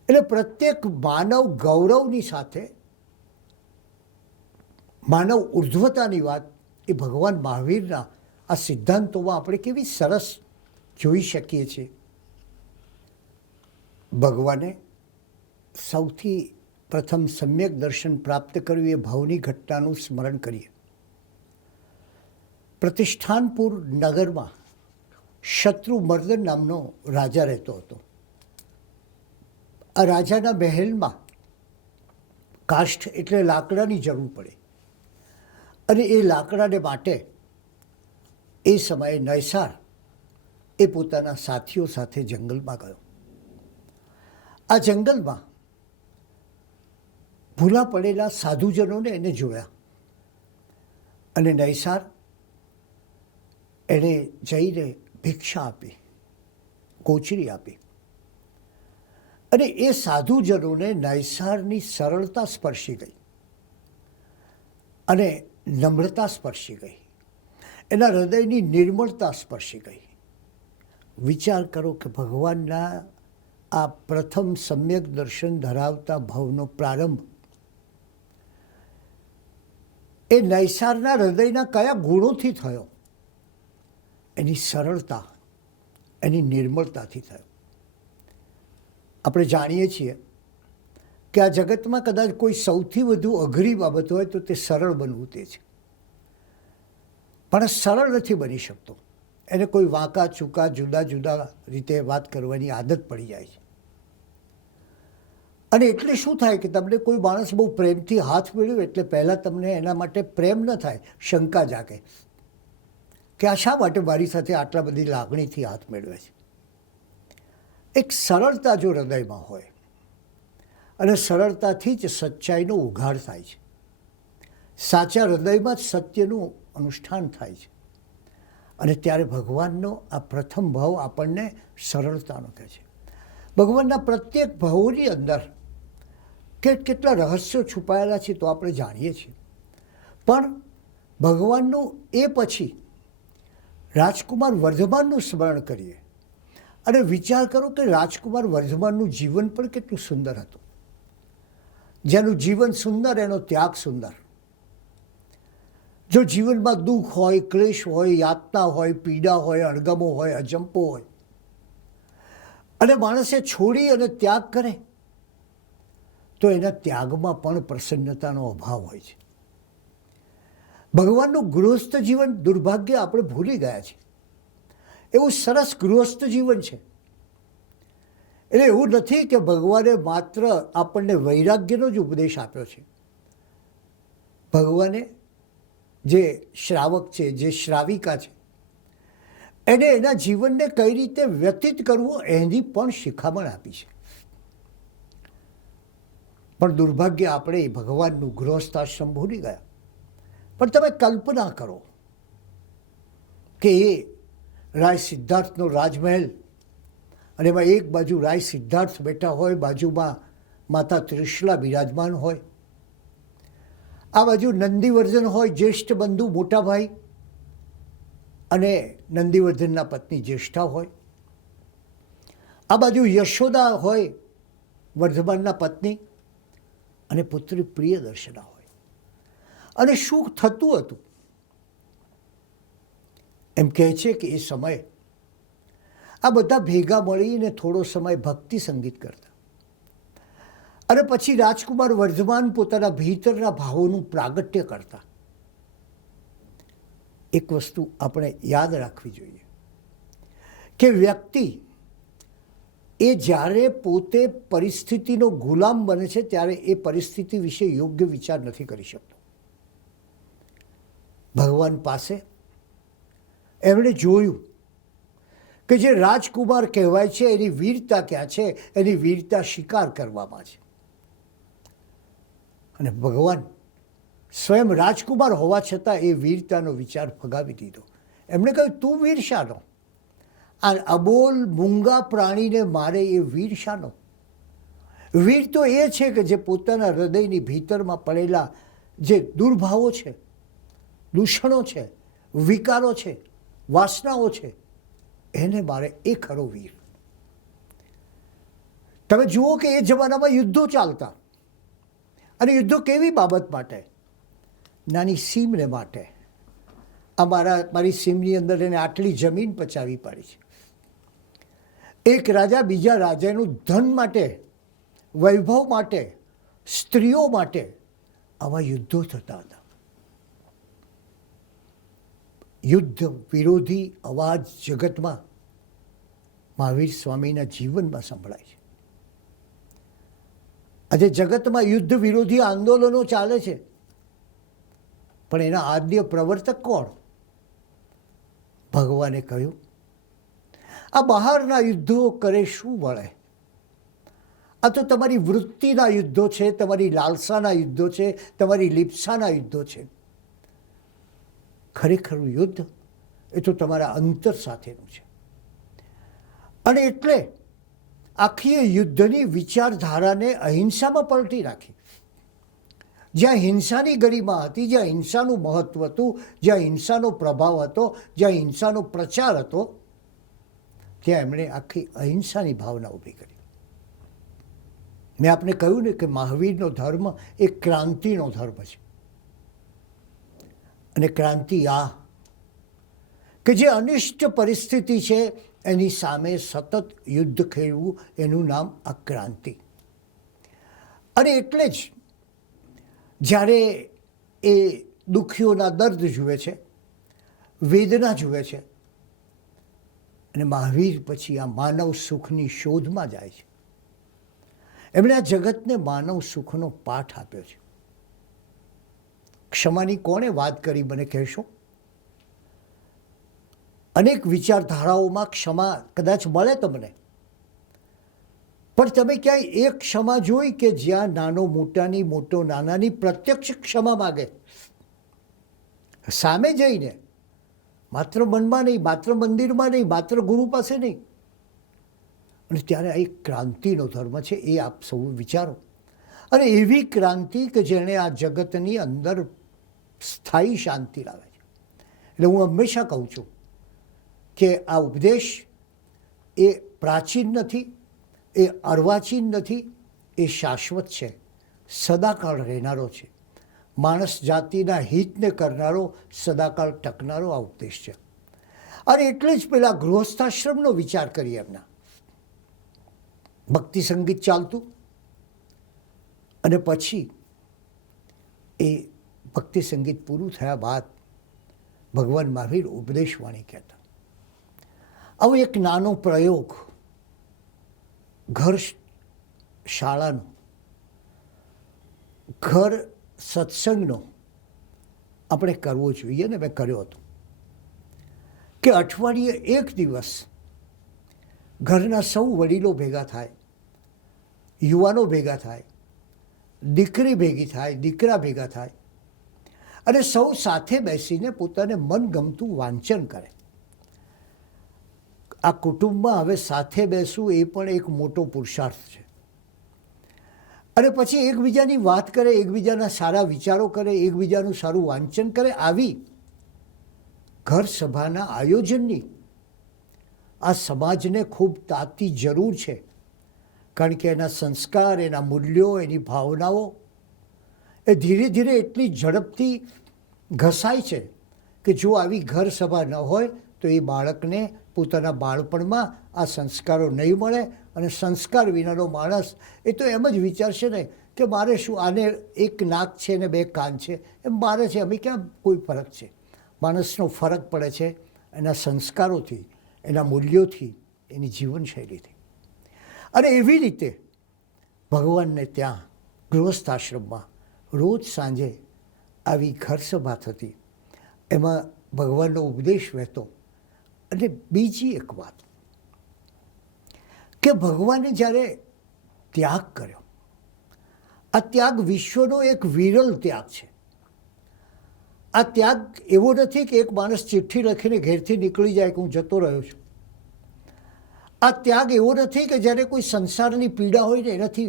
એટલે પ્રત્યેક માનવ ગૌરવની સાથે માનવ ઉર્ધ્વતાની વાત એ ભગવાન મહાવીરના આ સિદ્ધાંતોમાં આપણે કેવી સરસ જોઈ શકીએ છીએ. ભગવાને સૌથી પ્રથમ સમ્યક દર્શન પ્રાપ્ત કર્યું એ ભવની ઘટનાનું સ્મરણ કરીએ. પ્રતિષ્ઠાનપુર નગરમાં શત્રુમર્દન નામનો રાજા રહેતો હતો. આ રાજાના મહેલમાં કાષ્ઠ એટલે લાકડાની જરૂર પડે, અને એ લાકડાને માટે એ સમયે નયસાર એ પોતાના સાથીઓ સાથે જંગલમાં ગયો. આ જંગલમાં ભૂલા પડેલા સાધુજનોને એને જોયા, અને નૈસાર એણે જઈને ભિક્ષા આપી, કોચરી આપી. અને એ સાધુજનોને નૈસારની સરળતા સ્પર્શી ગઈ અને નમ્રતા સ્પર્શી ગઈ, એના હૃદયની નિર્મળતા સ્પર્શી ગઈ. વિચાર કરો કે ભગવાનના આ પ્રથમ સમ્યક દર્શન ધરાવતા ભાવનો પ્રારંભ એ નૈસારના હૃદયના કયા ગુણોથી થયો? એની સરળતા, એની નિર્મળતાથી થયો. આપણે જાણીએ છીએ કે આ જગતમાં કદાચ કોઈ સૌથી વધુ અઘરી બાબત હોય તો તે સરળ બનવું તે છે. પણ સરળ નથી બની શકતો. એને કોઈ વાંકા ચૂકા જુદા જુદા રીતે વાત કરવાની આદત પડી જાય છે. અને એટલે શું થાય કે તમને કોઈ માણસ બહુ પ્રેમથી હાથ મેળવ્યો એટલે પહેલાં તમને એના માટે પ્રેમ ન થાય, શંકા જાગે કે આ શા માટે મારી સાથે આટલા બધી લાગણીથી હાથ મેળવે છે. એક સરળતા જો હૃદયમાં હોય અને સરળતાથી જ સચ્ચાઈનો ઉઘાડ થાય છે. સાચા હૃદયમાં જ સત્યનું અનુષ્ઠાન થાય છે. અને ત્યારે ભગવાનનો આ પ્રથમ ભાવ આપણને સરળતાનો કહે છે. ભગવાનના પ્રત્યેક ભાવોની અંદર કેટલા રહસ્યો છુપાયેલા છે તો આપણે જાણીએ છીએ. પણ ભગવાનનું એ પછી રાજકુમાર વર્ધમાનનું સ્મરણ કરીએ અને વિચાર કરો કે રાજકુમાર વર્ધમાનનું જીવન પણ કેટલું સુંદર હતું. જેનું જીવન સુંદર એનો ત્યાગ સુંદર. જો જીવનમાં દુઃખ હોય, ક્લેશ હોય, યાતના હોય, પીડા હોય, અણગમો હોય, અજંપો હોય અને માણસે છોડી અને ત્યાગ કરે તો એના ત્યાગમાં પણ પ્રસન્નતાનો અભાવ હોય છે. ભગવાનનું ગૃહસ્થ જીવન દુર્ભાગ્ય આપણે ભૂલી ગયા છીએ. એવું સરસ ગૃહસ્થ જીવન છે. એટલે એવું નથી કે ભગવાને માત્ર આપણને વૈરાગ્યનો જ ઉપદેશ આપ્યો છે. ભગવાને જે શ્રાવક છે, જે શ્રાવિકા છે, એને એના જીવનને કઈ રીતે વ્યતીત કરવું એની પણ શિખામણ આપી છે. પણ દુર્ભાગ્ય આપણે ભગવાનનું ગૃહસ્થાશ્રમ ભૂલી ગયા. પણ તમે કલ્પના કરો કે એ રાય સિદ્ધાર્થનો રાજમહેલ અને એમાં એક બાજુ રાય સિદ્ધાર્થ બેઠા હોય, બાજુમાં માતા ત્રિશલા બિરાજમાન હોય, આ બાજુ નંદીવર્ધન હોય, જ્યેષ્ઠ બંધુ મોટા ભાઈ, અને નંદીવર્ધનના પત્ની જ્યેષ્ઠા હોય, આ બાજુ યશોદા હોય વર્ધમાનના પત્ની અને પુત્રી પ્રિયદર્શના હોય. અને શું થતું હતું? એમ કહે છે કે એ સમયે આ બધા ભેગા મળીને થોડો સમય ભક્તિ સંગીત કરતા અને પછી રાજકુમાર વર્ધમાન પોતાના ભીતરના ભાવોનું પ્રાગટ્ય કરતા. એક વસ્તુ આપણે યાદ રાખવી જોઈએ કે વ્યક્તિ એ જ્યારે પોતે પરિસ્થિતિનો ગુલામ બને છે ત્યારે એ પરિસ્થિતિ વિશે યોગ્ય વિચાર નથી કરી શકતો. ભગવાન પાસે એમણે જોયું કે જે રાજકુમાર કહેવાય છે એની વીરતા ક્યાં છે? એની વીરતા શિકાર કરવામાં છે. અને ભગવાન સ્વયં રાજકુમાર હોવા છતાં એ વીરતાનો વિચાર ફગાવી દીધો. એમણે કહ્યું, તું વીર શાનો? આ અબોલ મૂંગા પ્રાણીને મારે એ વીર શાનો? વીર તો એ છે કે જે પોતાના હૃદયની ભીતરમાં પડેલા જે દુર્ભાવો છે, દૂષણો છે, વિકારો છે, વાસનાઓ છે, એને મારે એ ખરો વીર. તમે જુઓ કે એ જમાનામાં યુદ્ધો ચાલતા અને યુદ્ધો કેવી બાબત માટે? નાની સીમને માટે. મારી સીમની અંદર એને આટલી જમીન પચાવી પાડી છે. એક રાજા બીજા રાજાનું ધન માટે, વૈભવ માટે, સ્ત્રીઓ માટે આવા યુદ્ધો થતા હતા. યુદ્ધ વિરોધી અવાજ જગતમાં મહાવીર સ્વામીના જીવનમાં સંભળાય છે. આજે જગતમાં યુદ્ધ વિરોધી આંદોલનો ચાલે છે, પણ એના આદ્ય પ્રવર્તક કોણ? ભગવાને કહ્યું, આ બહારના યુદ્ધો કરે શું મળે? આ તો તમારી વૃત્તિના યુદ્ધો છે, તમારી લાલસાના યુદ્ધો છે, તમારી લિપ્સાના યુદ્ધો છે. ખરેખરું યુદ્ધ એ તો તમારા અંતર સાથેનું છે. અને એટલે આખી યુદ્ધની વિચારધારાને અહિંસામાં પલટી નાખી. જ્યાં હિંસાની ગરિમા હતી, જ્યાં હિંસાનું મહત્વ હતું, જ્યાં હિંસાનો પ્રભાવ હતો, જ્યાં હિંસાનો પ્રચાર હતો, ત્યાં એમણે આખી અહિંસાની ભાવના ઊભી કરી. મેં આપને કહ્યું ને કે મહાવીરનો ધર્મ એ ક્રાંતિનો ધર્મ છે. અને ક્રાંતિ આ કે જે અનિષ્ટ પરિસ્થિતિ છે એની સામે સતત યુદ્ધ ખેડવું, એનું નામ આ ક્રાંતિ. અને એટલે જ જ્યારે એ દુઃખીઓના દર્દ જુએ છે, વેદના જુએ છે, અને મહાવીર પછી આ માનવ સુખની શોધમાં જાય છે. એમણે આ જગતને માનવ સુખનો પાઠ આપ્યો છે. ક્ષમાની કોણે વાત કરી મને કહેશો? અનેક વિચારધારાઓમાં ક્ષમા કદાચ મળે તમને, પણ તમે ક્યાંય એક ક્ષમા જોઈ કે જ્યાં નાનો મોટાની, મોટો નાનાની પ્રત્યક્ષ ક્ષમા માગે, સામે જઈને, માત્ર મનમાં નહીં, માત્ર મંદિરમાં નહીં, માત્ર ગુરુ પાસે નહીં. અને ત્યારે આ એક ક્રાંતિનો ધર્મ છે, એ આપ સૌ વિચારો. અને એવી ક્રાંતિ કે જેણે આ જગતની અંદર સ્થાયી શાંતિ લાવે છે. એટલે હું હંમેશા કહું છું કે આ ઉપદેશ એ પ્રાચીન નથી, એ અર્વાચીન નથી, એ શાશ્વત છે, સદાકાળ રહેનારો છે. માણસ જાતિના હિતને કરનારો, સદાકાળ ટકનારો આ ઉપદેશ છે. અને એટલે જ પેલા ગૃહસ્થાશ્રમનો વિચાર કરીએ. એમના ભક્તિ સંગીત ચાલતું, અને પછી એ ભક્તિ સંગીત પૂરું થયા બાદ ભગવાન મહાવીર ઉપદેશવાણી કહેતા. આવો એક નાનો પ્રયોગ ઘર શાળાનો, ઘર સત્સંગનો આપણે કરવો જોઈએ. ને મેં કર્યો હતો કે અઠવાડિયે એક દિવસ ઘરના સૌ વડીલો ભેગા થાય, યુવાનો ભેગા થાય, દીકરી ભેગી થાય, દીકરા ભેગા થાય, અને સૌ સાથે બેસીને પોતાને મનગમતું વાંચન કરે. આ કુટુંબમાં હવે સાથે બેસવું એ પણ એક મોટો પુરુષાર્થ છે. અને પછી એકબીજાની વાત કરે, એકબીજાના સારા વિચારો કરે, એકબીજાનું સારું વાંચન કરે. આવી ઘર સભાના આયોજનની આ સમાજને ખૂબ તાતી જરૂર છે. કારણ કે એના સંસ્કાર, એના મૂલ્યો, એની ભાવનાઓ એ ધીરે ધીરે એટલી ઝડપથી ઘસાય છે કે જો આવી ઘર સભા ન હોય તો એ બાળકને પોતાના બાળપણમાં આ સંસ્કારો નહીં મળે. અને સંસ્કાર વિનાનો માણસ એ તો એમ જ વિચારશે ને કે મારે શું, આને એક નાક છે ને બે કાન છે, એમ મારે છે, અમે ક્યાં કોઈ ફરક છે? માણસનો ફરક પડે છે એના સંસ્કારોથી, એના મૂલ્યોથી, એની જીવનશૈલીથી. અને એવી રીતે ભગવાનને ત્યાં ગૃહસ્થાશ્રમમાં રોજ સાંજે આવી ઘર સભા થતી, એમાં ભગવાનનો ઉપદેશ વહેતો. અને બીજી એક વાત કે ભગવાને જ્યારે ત્યાગ કર્યો, આ ત્યાગ વિશ્વનો એક વિરલ ત્યાગ છે. આ ત્યાગ એવો નથી કે એક માણસ ચિઠ્ઠી લખીને ઘેરથી નીકળી જાય કે હું જતો રહ્યો છું. આ ત્યાગ એવો નથી કે જ્યારે કોઈ સંસારની પીડા હોય ને એનાથી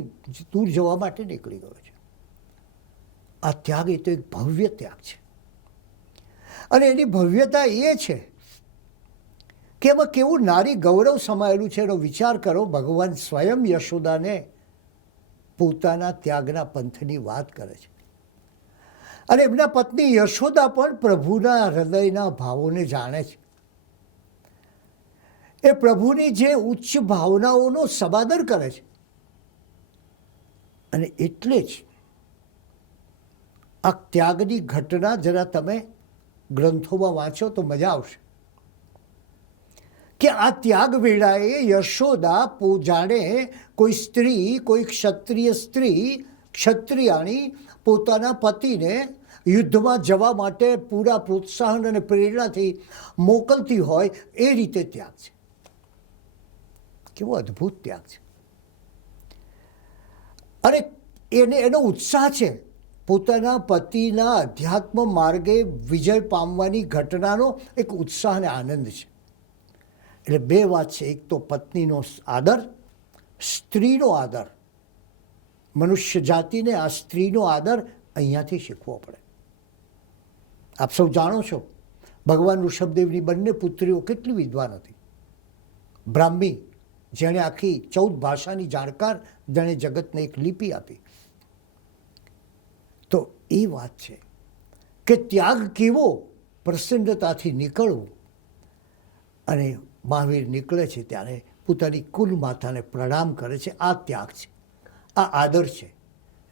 દૂર જવા માટે નીકળી ગયો છે. આ ત્યાગ એ તો એક ભવ્ય ત્યાગ છે. અને એની ભવ્યતા એ છે કે એમાં કેવું નારી ગૌરવ સમાયેલું છે એનો વિચાર કરો. ભગવાન સ્વયં યશોદાને પોતાના ત્યાગના પંથની વાત કરે છે. અને એમના પત્ની યશોદા પણ પ્રભુના હૃદયના ભાવોને જાણે છે. એ પ્રભુની જે ઉચ્ચ ભાવનાઓનો સમાદર કરે છે. અને એટલે જ આ ત્યાગની ઘટના જરા તમે ગ્રંથોમાં વાંચો તો મજા આવશે કે આ ત્યાગ વેળાએ યશોદા જાણે કોઈ સ્ત્રી, કોઈ ક્ષત્રિય સ્ત્રી, ક્ષત્રિયાણી પોતાના પતિને યુદ્ધમાં જવા માટે પૂરા પ્રોત્સાહન અને પ્રેરણાથી મોકલતી હોય એ રીતે ત્યાગ છે. કેવો અદ્ભુત ત્યાગ છે. અને એનો ઉત્સાહ છે પોતાના પતિના અધ્યાત્મ માર્ગે વિજય પામવાની ઘટનાનો એક ઉત્સાહ અને આનંદ છે. એટલે બે વાત છે, એક તો પત્નીનો આદર, સ્ત્રીનો આદર. મનુષ્ય જાતિને આ સ્ત્રીનો આદર અહીંયાથી શીખવો પડે. આપ સૌ જાણો છો, ભગવાન ઋષભદેવની બંને પુત્રીઓ કેટલી વિદ્વાન હતી. બ્રાહ્મી, જેણે આખી 14 ભાષાની જાણકાર, જેણે જગતને એક લિપિ આપી. તો એ વાત છે કે ત્યાગ કેવો, પ્રસન્નતાથી નીકળવું. અને મહાવીર નીકળે છે ત્યારે પોતાની કુલ માતાને પ્રણામ કરે છે. આ ત્યાગ છે, આ આદર છે.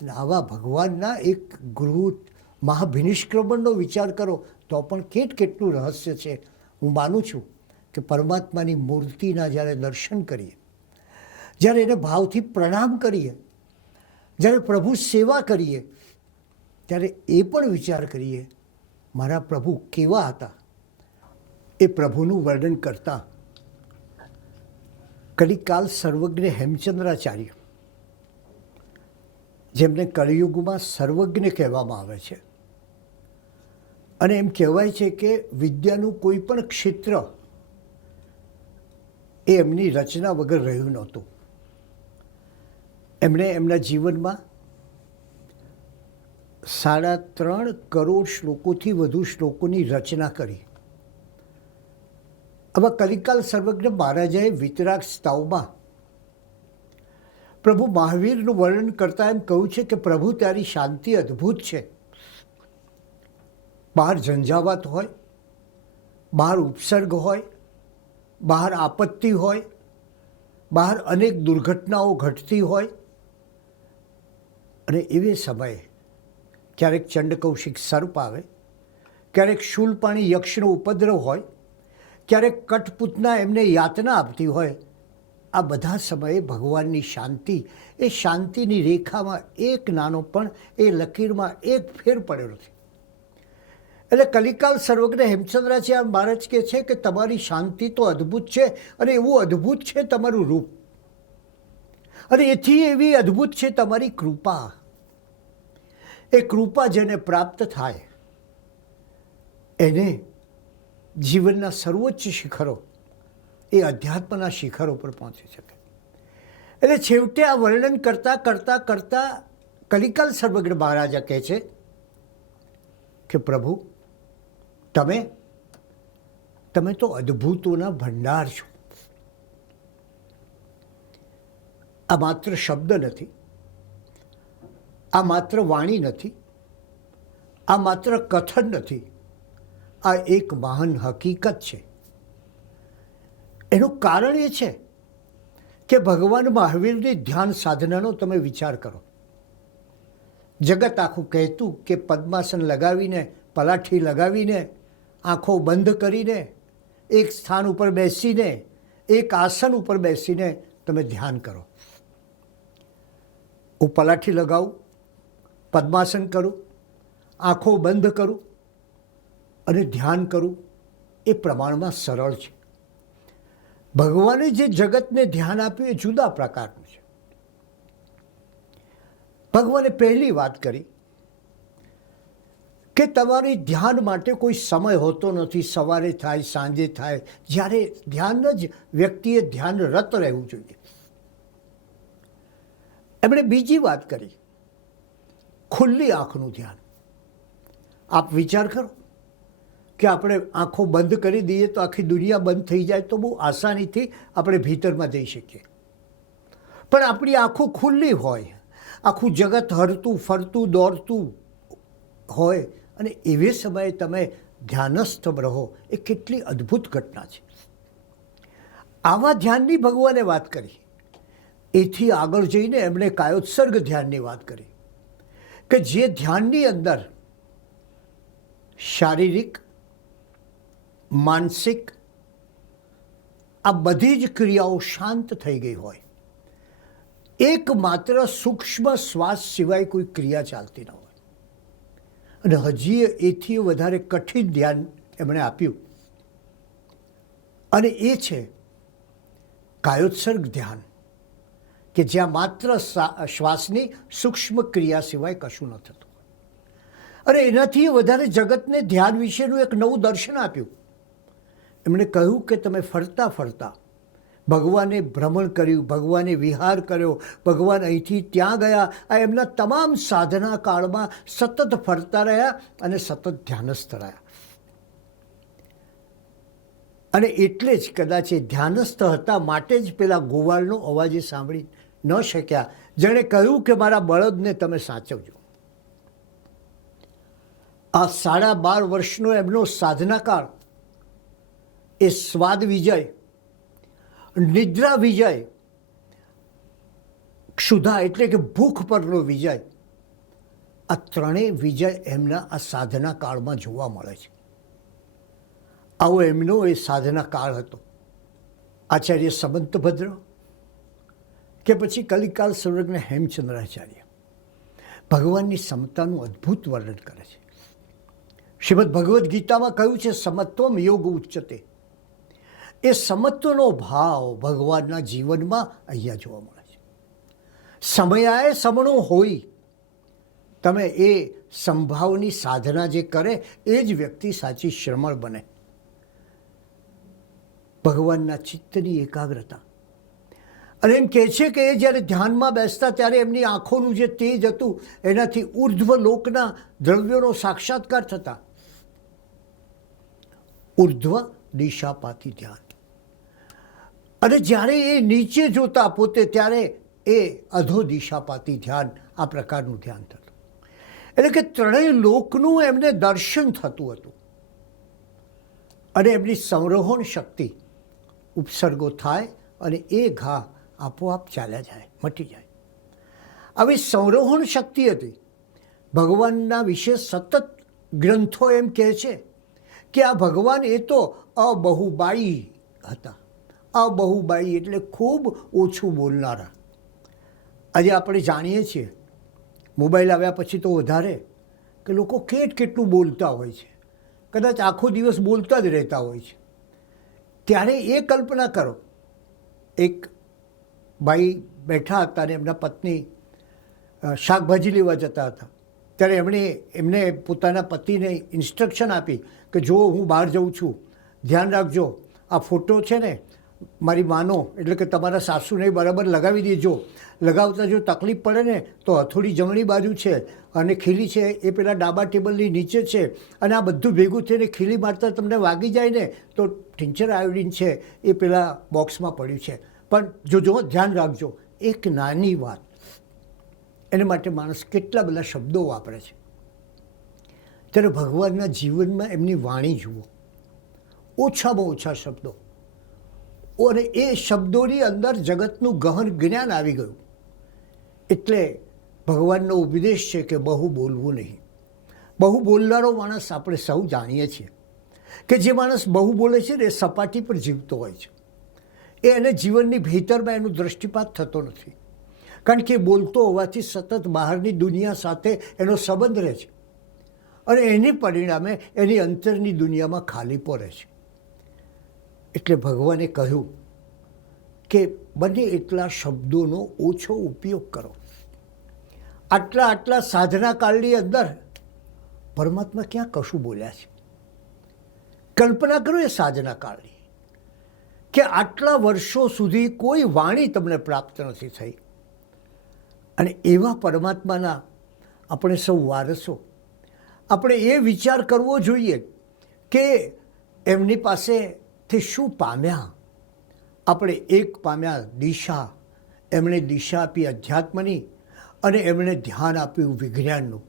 અને આવા ભગવાનના એક ગૃહ મહાભિનિષ્ક્રમણનો વિચાર કરો તો પણ કેટલું રહસ્ય છે. હું માનું છું કે પરમાત્માની મૂર્તિના જ્યારે દર્શન કરીએ, જ્યારે એને ભાવથી પ્રણામ કરીએ, જ્યારે પ્રભુ સેવા કરીએ, ત્યારે એ પણ વિચાર કરીએ મારા પ્રભુ કેવા હતા. એ પ્રભુનું વર્ણન કરતા કલિકાલ સર્વજ્ઞ હેમચંદ્રાચાર્ય, જેમને કળિયુગમાં સર્વજ્ઞ કહેવામાં આવે છે, અને એમ કહેવાય છે કે વિદ્યાનું કોઈ પણ ક્ષેત્ર એ એમની રચના વગર રહ્યું નહોતું. એમણે એમના જીવનમાં 3.5 કરોડ શ્લોકોથી વધુ શ્લોકોની રચના કરી. આવા કલિકાલ સર્વજ્ઞ મહારાજાએ વિતરાગ સ્તવમાં પ્રભુ મહાવીરનું વર્ણન કરતા એમ કહ્યું છે કે પ્રભુ તારી શાંતિ અદ્ભુત છે. બહાર ઝંઝાવાત હોય, બહાર ઉપસર્ગ હોય, બહાર આપત્તિ હોય, બહાર અનેક દુર્ઘટનાઓ ઘટતી હોય, અને એવે સમયે ક્યારેક ચંડકૌશિક સર્પ આવે, ક્યારેક શૂલપાણી યક્ષનો ઉપદ્રવ હોય, ક્યારેક કઠપૂતના એમને યાતના આપતી હોય. આ બધા સમયે ભગવાનની શાંતિ, એ શાંતિની રેખામાં એક નાનો પણ, એ લકીરમાં એક ફેર પડેલો છે. એટલે કલિકાલ સર્વજ્ઞ હેમચંદ્રાચાર્ય મહારાજ કહે છે કે તમારી શાંતિ તો અદ્ભુત છે, અને એવું અદ્ભુત છે તમારું રૂપ, અને એથી એવી અદ્ભુત છે તમારી કૃપા. એ કૃપા જેને પ્રાપ્ત થાય એને જીવનના સર્વોચ્ચ શિખરો, એ અધ્યાત્મના શિખરો પર પહોંચી શકે. એટલે છેવટે આ વર્ણન કરતાં કરતાં કરતાં કલિકાલ સર્વજ્ઞ મહારાજા કહે છે કે પ્રભુ તમે તો અદ્ભુતોના ભંડાર છો. આ માત્ર શબ્દ નથી, આ માત્ર વાણી નથી, આ માત્ર કથન નથી, આ એક મહાન હકીકત છે. એનું કારણ એ છે કે ભગવાન મહાવીરની ધ્યાન સાધનાનો તમે વિચાર કરો. જગત આખું કહેતું કે પદ્માસન લગાવીને, પલાઠી લગાવીને, આંખો બંધ કરીને, એક સ્થાન ઉપર બેસીને, એક આસન ઉપર બેસીને તમે ધ્યાન કરો. હું પલાઠી લગાવું, પદ્માસન કરું, આંખો બંધ કરું અને ધ્યાન કરું, એ પ્રમાણમાં સરળ છે. ભગવાને જે જગતને ધ્યાન આપ્યું એ જુદા પ્રકારનું છે. ભગવાને પહેલી વાત કરી કે તમારી ધ્યાન માટે કોઈ સમય હોતો નથી. સવારે થાય, સાંજે થાય, જ્યારે ધ્યાન જ વ્યક્તિએ ધ્યાનરત રહેવું જોઈએ. એમણે બીજી વાત કરી, ખુલ્લી આંખનું ધ્યાન. આપ વિચાર કરો કે આપણે આંખો બંધ કરી દઈએ તો આખી દુનિયા બંધ થઈ જાય તો બહુ આસાનીથી આપણે ભીતરમાં જઈ શકીએ. પણ આપણી આંખો ખુલ્લી હોય, આખું જગત હરતું ફરતું દોડતું હોય, અને એવે સમયે તમે ધ્યાનસ્થ રહો, એ કેટલી અદ્ભુત ઘટના છે. આવા ધ્યાનની ભગવાને વાત કરી. એથી આગળ જઈને એમણે કાયોત્સર્ગ ધ્યાનની વાત કરી કે જે ધ્યાનની અંદર શારીરિક, માનસિક, આ બધી જ ક્રિયાઓ શાંત થઈ ગઈ હોય. એકમાત્ર સૂક્ષ્મ શ્વાસ સિવાય કોઈ ક્રિયા ચાલતી ન હોય. અને હજી એથી વધારે કઠિન ધ્યાન એમણે આપ્યું, અને એ છે કાયોત્સર્ગ ધ્યાન, કે જ્યાં માત્ર શ્વાસની સૂક્ષ્મ ક્રિયા સિવાય કશું ન થતું. અને એનાથી વધારે જગતને ધ્યાન વિશેનું એક નવું દર્શન આપ્યું. એમણે કહ્યું કે તમે ફરતા ફરતા ભગવાને ભ્રમણ કર્યું, ભગવાને વિહાર કર્યો, ભગવાન અહીંથી ત્યાં ગયા. આ એમના તમામ સાધના કાળમાં સતત ફરતા રહ્યા અને સતત ધ્યાનસ્થ રહ્યા. અને એટલે જ કદાચ એ ધ્યાનસ્થ હતા માટે જ પેલા ગોવાળનો અવાજ એ સાંભળી ન શક્યા, જેણે કહ્યું કે મારા બળદને તમે સાચવજો. આ 12.5 વર્ષનો એમનો સાધના કાળ, એ સ્વાદ વિજય, નિદ્રા વિજય, ક્ષુધા એટલે કે ભૂખ પરનો વિજય, આ ત્રણેય વિજય એમના આ સાધના કાળમાં જોવા મળે છે. આવો એમનો એ સાધના કાળ હતો. આચાર્ય સમંતભદ્ર કે પછી કલિકાલ સર્વજ્ઞ હેમચંદ્રાચાર્ય ભગવાનની સમતાનું અદ્ભુત વર્ણન કરે છે. શ્રીમદ ભગવદ્ ગીતામાં કહ્યું છે સમત્વમ યોગ ઉચ્ચતે. એ સમત્વનો ભાવ ભગવાનના જીવનમાં અહીંયા જોવા મળે છે. સમયાએ સમણો હોય. તમે એ સંભાવની સાધના જે કરે એ જ વ્યક્તિ સાચી શ્રમણ બને. ભગવાનના ચિત્તની એકાગ્રતા. અને એમ કહે છે કે એ જ્યારે ધ્યાનમાં બેસતા ત્યારે એમની આંખોનું જે તેજ હતું એનાથી ઉર્ધ્વ લોકના દ્રવ્યોનો સાક્ષાત્કાર થતા. ઉર્ધ્વ દિશાપાતી ધ્યાન. અને જ્યારે એ નીચે જોતા પોતે ત્યારે એ અધો દિશાપાતી ધ્યાન, આ પ્રકારનું ધ્યાન થતું. એટલે કે ત્રણેય લોકનું એમને દર્શન થતું હતું. અને એમની સંરોહણ શક્તિ, ઉપસર્ગો થાય અને એ ઘા આપોઆપ ચાલ્યા જાય, મટી જાય. આવી સંરોહણ શક્તિ હતી. ભગવાનના વિશે સતત ગ્રંથો એમ કહે છે કે આ ભગવાન એ તો અબહુબાઈ હતા. અબહુબાઈ એટલે ખૂબ ઓછું બોલનારા. આજે આપણે જાણીએ છીએ મોબાઈલ આવ્યા પછી તો વધારે કે લોકો કેટલું બોલતા હોય છે. કદાચ આખો દિવસ બોલતા જ રહેતા હોય છે. ત્યારે એ કલ્પના કરો, એક ભાઈ બેઠા હતા અને એમના પત્ની શાકભાજી લેવા જતા હતા. ત્યારે એમને પોતાના પતિને ઇન્સ્ટ્રક્શન આપી કે જો હું બહાર જઉં છું, ધ્યાન રાખજો, આ ફોટો છે ને મારી માનો એટલે કે તમારા સાસુને બરાબર લગાવી દેજો. લગાવતા જો તકલીફ પડે ને તો હથોડી જમણી બાજુ છે અને ખીલી છે એ પેલા ડાબા ટેબલની નીચે છે. અને આ બધું ભેગું થઈને ખીલી મારતા તમને વાગી જાય ને તો ટિંચર આયોડિન છે એ પેલા બોક્સમાં પડ્યું છે. પણ જોજો, ધ્યાન રાખજો. એક નાની વાત, એને માટે માણસ કેટલા બધા શબ્દો વાપરે છે. ત્યારે ભગવાનના જીવનમાં એમની વાણી જુઓ, ઓછામાં ઓછા શબ્દો. અને એ શબ્દોની અંદર જગતનું ગહન જ્ઞાન આવી ગયું. એટલે ભગવાનનો ઉપદેશ છે કે બહુ બોલવું નહીં. બહુ બોલનારો માણસ આપણે સૌ જાણીએ છીએ કે જે માણસ બહુ બોલે છે ને એ સપાટી પર જીવતો હોય છે. એને જીવનની ભીતરમાં એનો દૃષ્ટિપાત થતો નથી. કારણ કે બોલતો હોવાથી સતત બહારની દુનિયા સાથે એનો સંબંધ રહે છે અને એને પરિણામે એની અંતરની દુનિયામાં ખાલીપો રહે છે. એટલે ભગવાને કહ્યું કે બને એટલા શબ્દોનો ઓછો ઉપયોગ કરો. આટલા સાધના કાળની અંદર પરમાત્મા ક્યાં કશું બોલ્યા છે? કલ્પના કરો એ સાધના કાળની કે આટલા વર્ષો સુધી કોઈ વાણી તમને પ્રાપ્ત નથી થઈ. અને એવા પરમાત્માના આપણે સૌ વારસો. આપણે એ વિચાર કરવો જોઈએ કે એમની પાસેથી શું પામ્યા. આપણે એક પામ્યા દિશા. એમણે દિશા આપી અધ્યાત્મની અને એમણે ધ્યાન આપ્યું વિજ્ઞાનનું.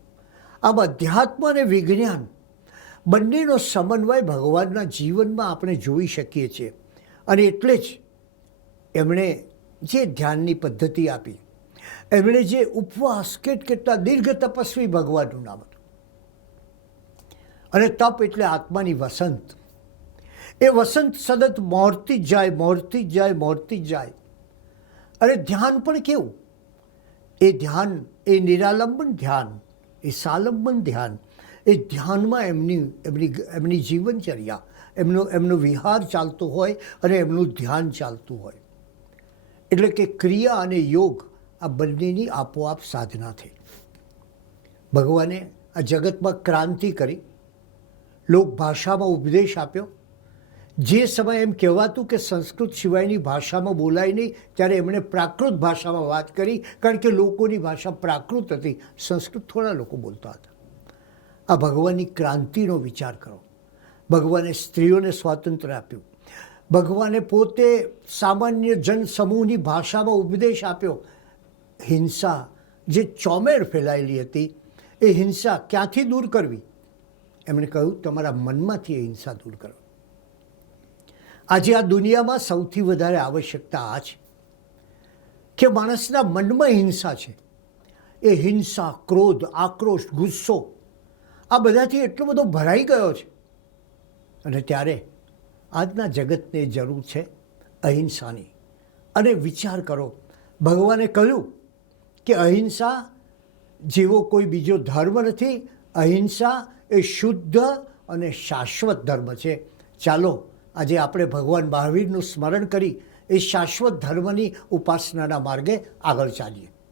આમ અધ્યાત્મ અને વિજ્ઞાન બંનેનો સમન્વય ભગવાનના જીવનમાં આપણે જોઈ શકીએ છીએ. અને એટલે જ એમણે જે ધ્યાનની પદ્ધતિ આપી, એમણે જે ઉપવાસ, કેટલા દીર્ઘ તપસ્વી ભગવાનનું નામ હતું. અને તપ એટલે આત્માની વસંત. એ વસંત સતત મોરતી જ જાય, મોરતી જ જાય, મોરતી જ જાય. અને ધ્યાન પણ કેવું? એ ધ્યાન, એ નિરાલંબન ધ્યાન, એ સાલંબન ધ્યાન. એ ધ્યાનમાં એમની જીવનચર્યા, એમનો વિહાર ચાલતો હોય અને એમનું ધ્યાન ચાલતું હોય. એટલે કે ક્રિયા અને યોગ આ બંનેની આપોઆપ સાધના થઈ. ભગવાને આ જગતમાં ક્રાંતિ કરી, લોકભાષામાં ઉપદેશ આપ્યો. જે સમયે એમ કહેવાતું કે સંસ્કૃત સિવાયની ભાષામાં બોલાય નહીં, ત્યારે એમણે પ્રાકૃત ભાષામાં વાત કરી, કારણ કે લોકોની ભાષા પ્રાકૃત હતી, સંસ્કૃત થોડા લોકો બોલતા હતા. આ ભગવાનની ક્રાંતિનો વિચાર કરો. ભગવાને સ્ત્રીઓને સ્વાતંત્ર્ય આપ્યું. ભગવાને પોતે સામાન્ય જનસમૂહની ભાષામાં ઉપદેશ આપ્યો. હિંસા જે ચોમેર ફેલાયેલી હતી, એ હિંસા ક્યાંથી દૂર કરવી? એમણે કહ્યું, તમારા મનમાંથી એ હિંસા દૂર કરો. આજે આ દુનિયામાં સૌથી વધારે આવશ્યકતા આ છે કે માણસના મનમાં હિંસા છે. એ હિંસા, ક્રોધ, આક્રોશ, ગુસ્સો આ બધાથી એટલો બધો ભરાઈ ગયો છે. અને ત્યારે આજના જગતને જરૂર છે અહિંસાની. અને વિચાર કરો, ભગવાને કહ્યું કે અહિંસા જેવો કોઈ બીજો ધર્મ નથી. અહિંસા એ શુદ્ધ અને શાશ્વત ધર્મ છે. ચાલો આજે આપણે ભગવાન મહાવીરનું સ્મરણ કરી એ શાશ્વત ધર્મની ઉપાસનાના માર્ગે આગળ ચાલીએ.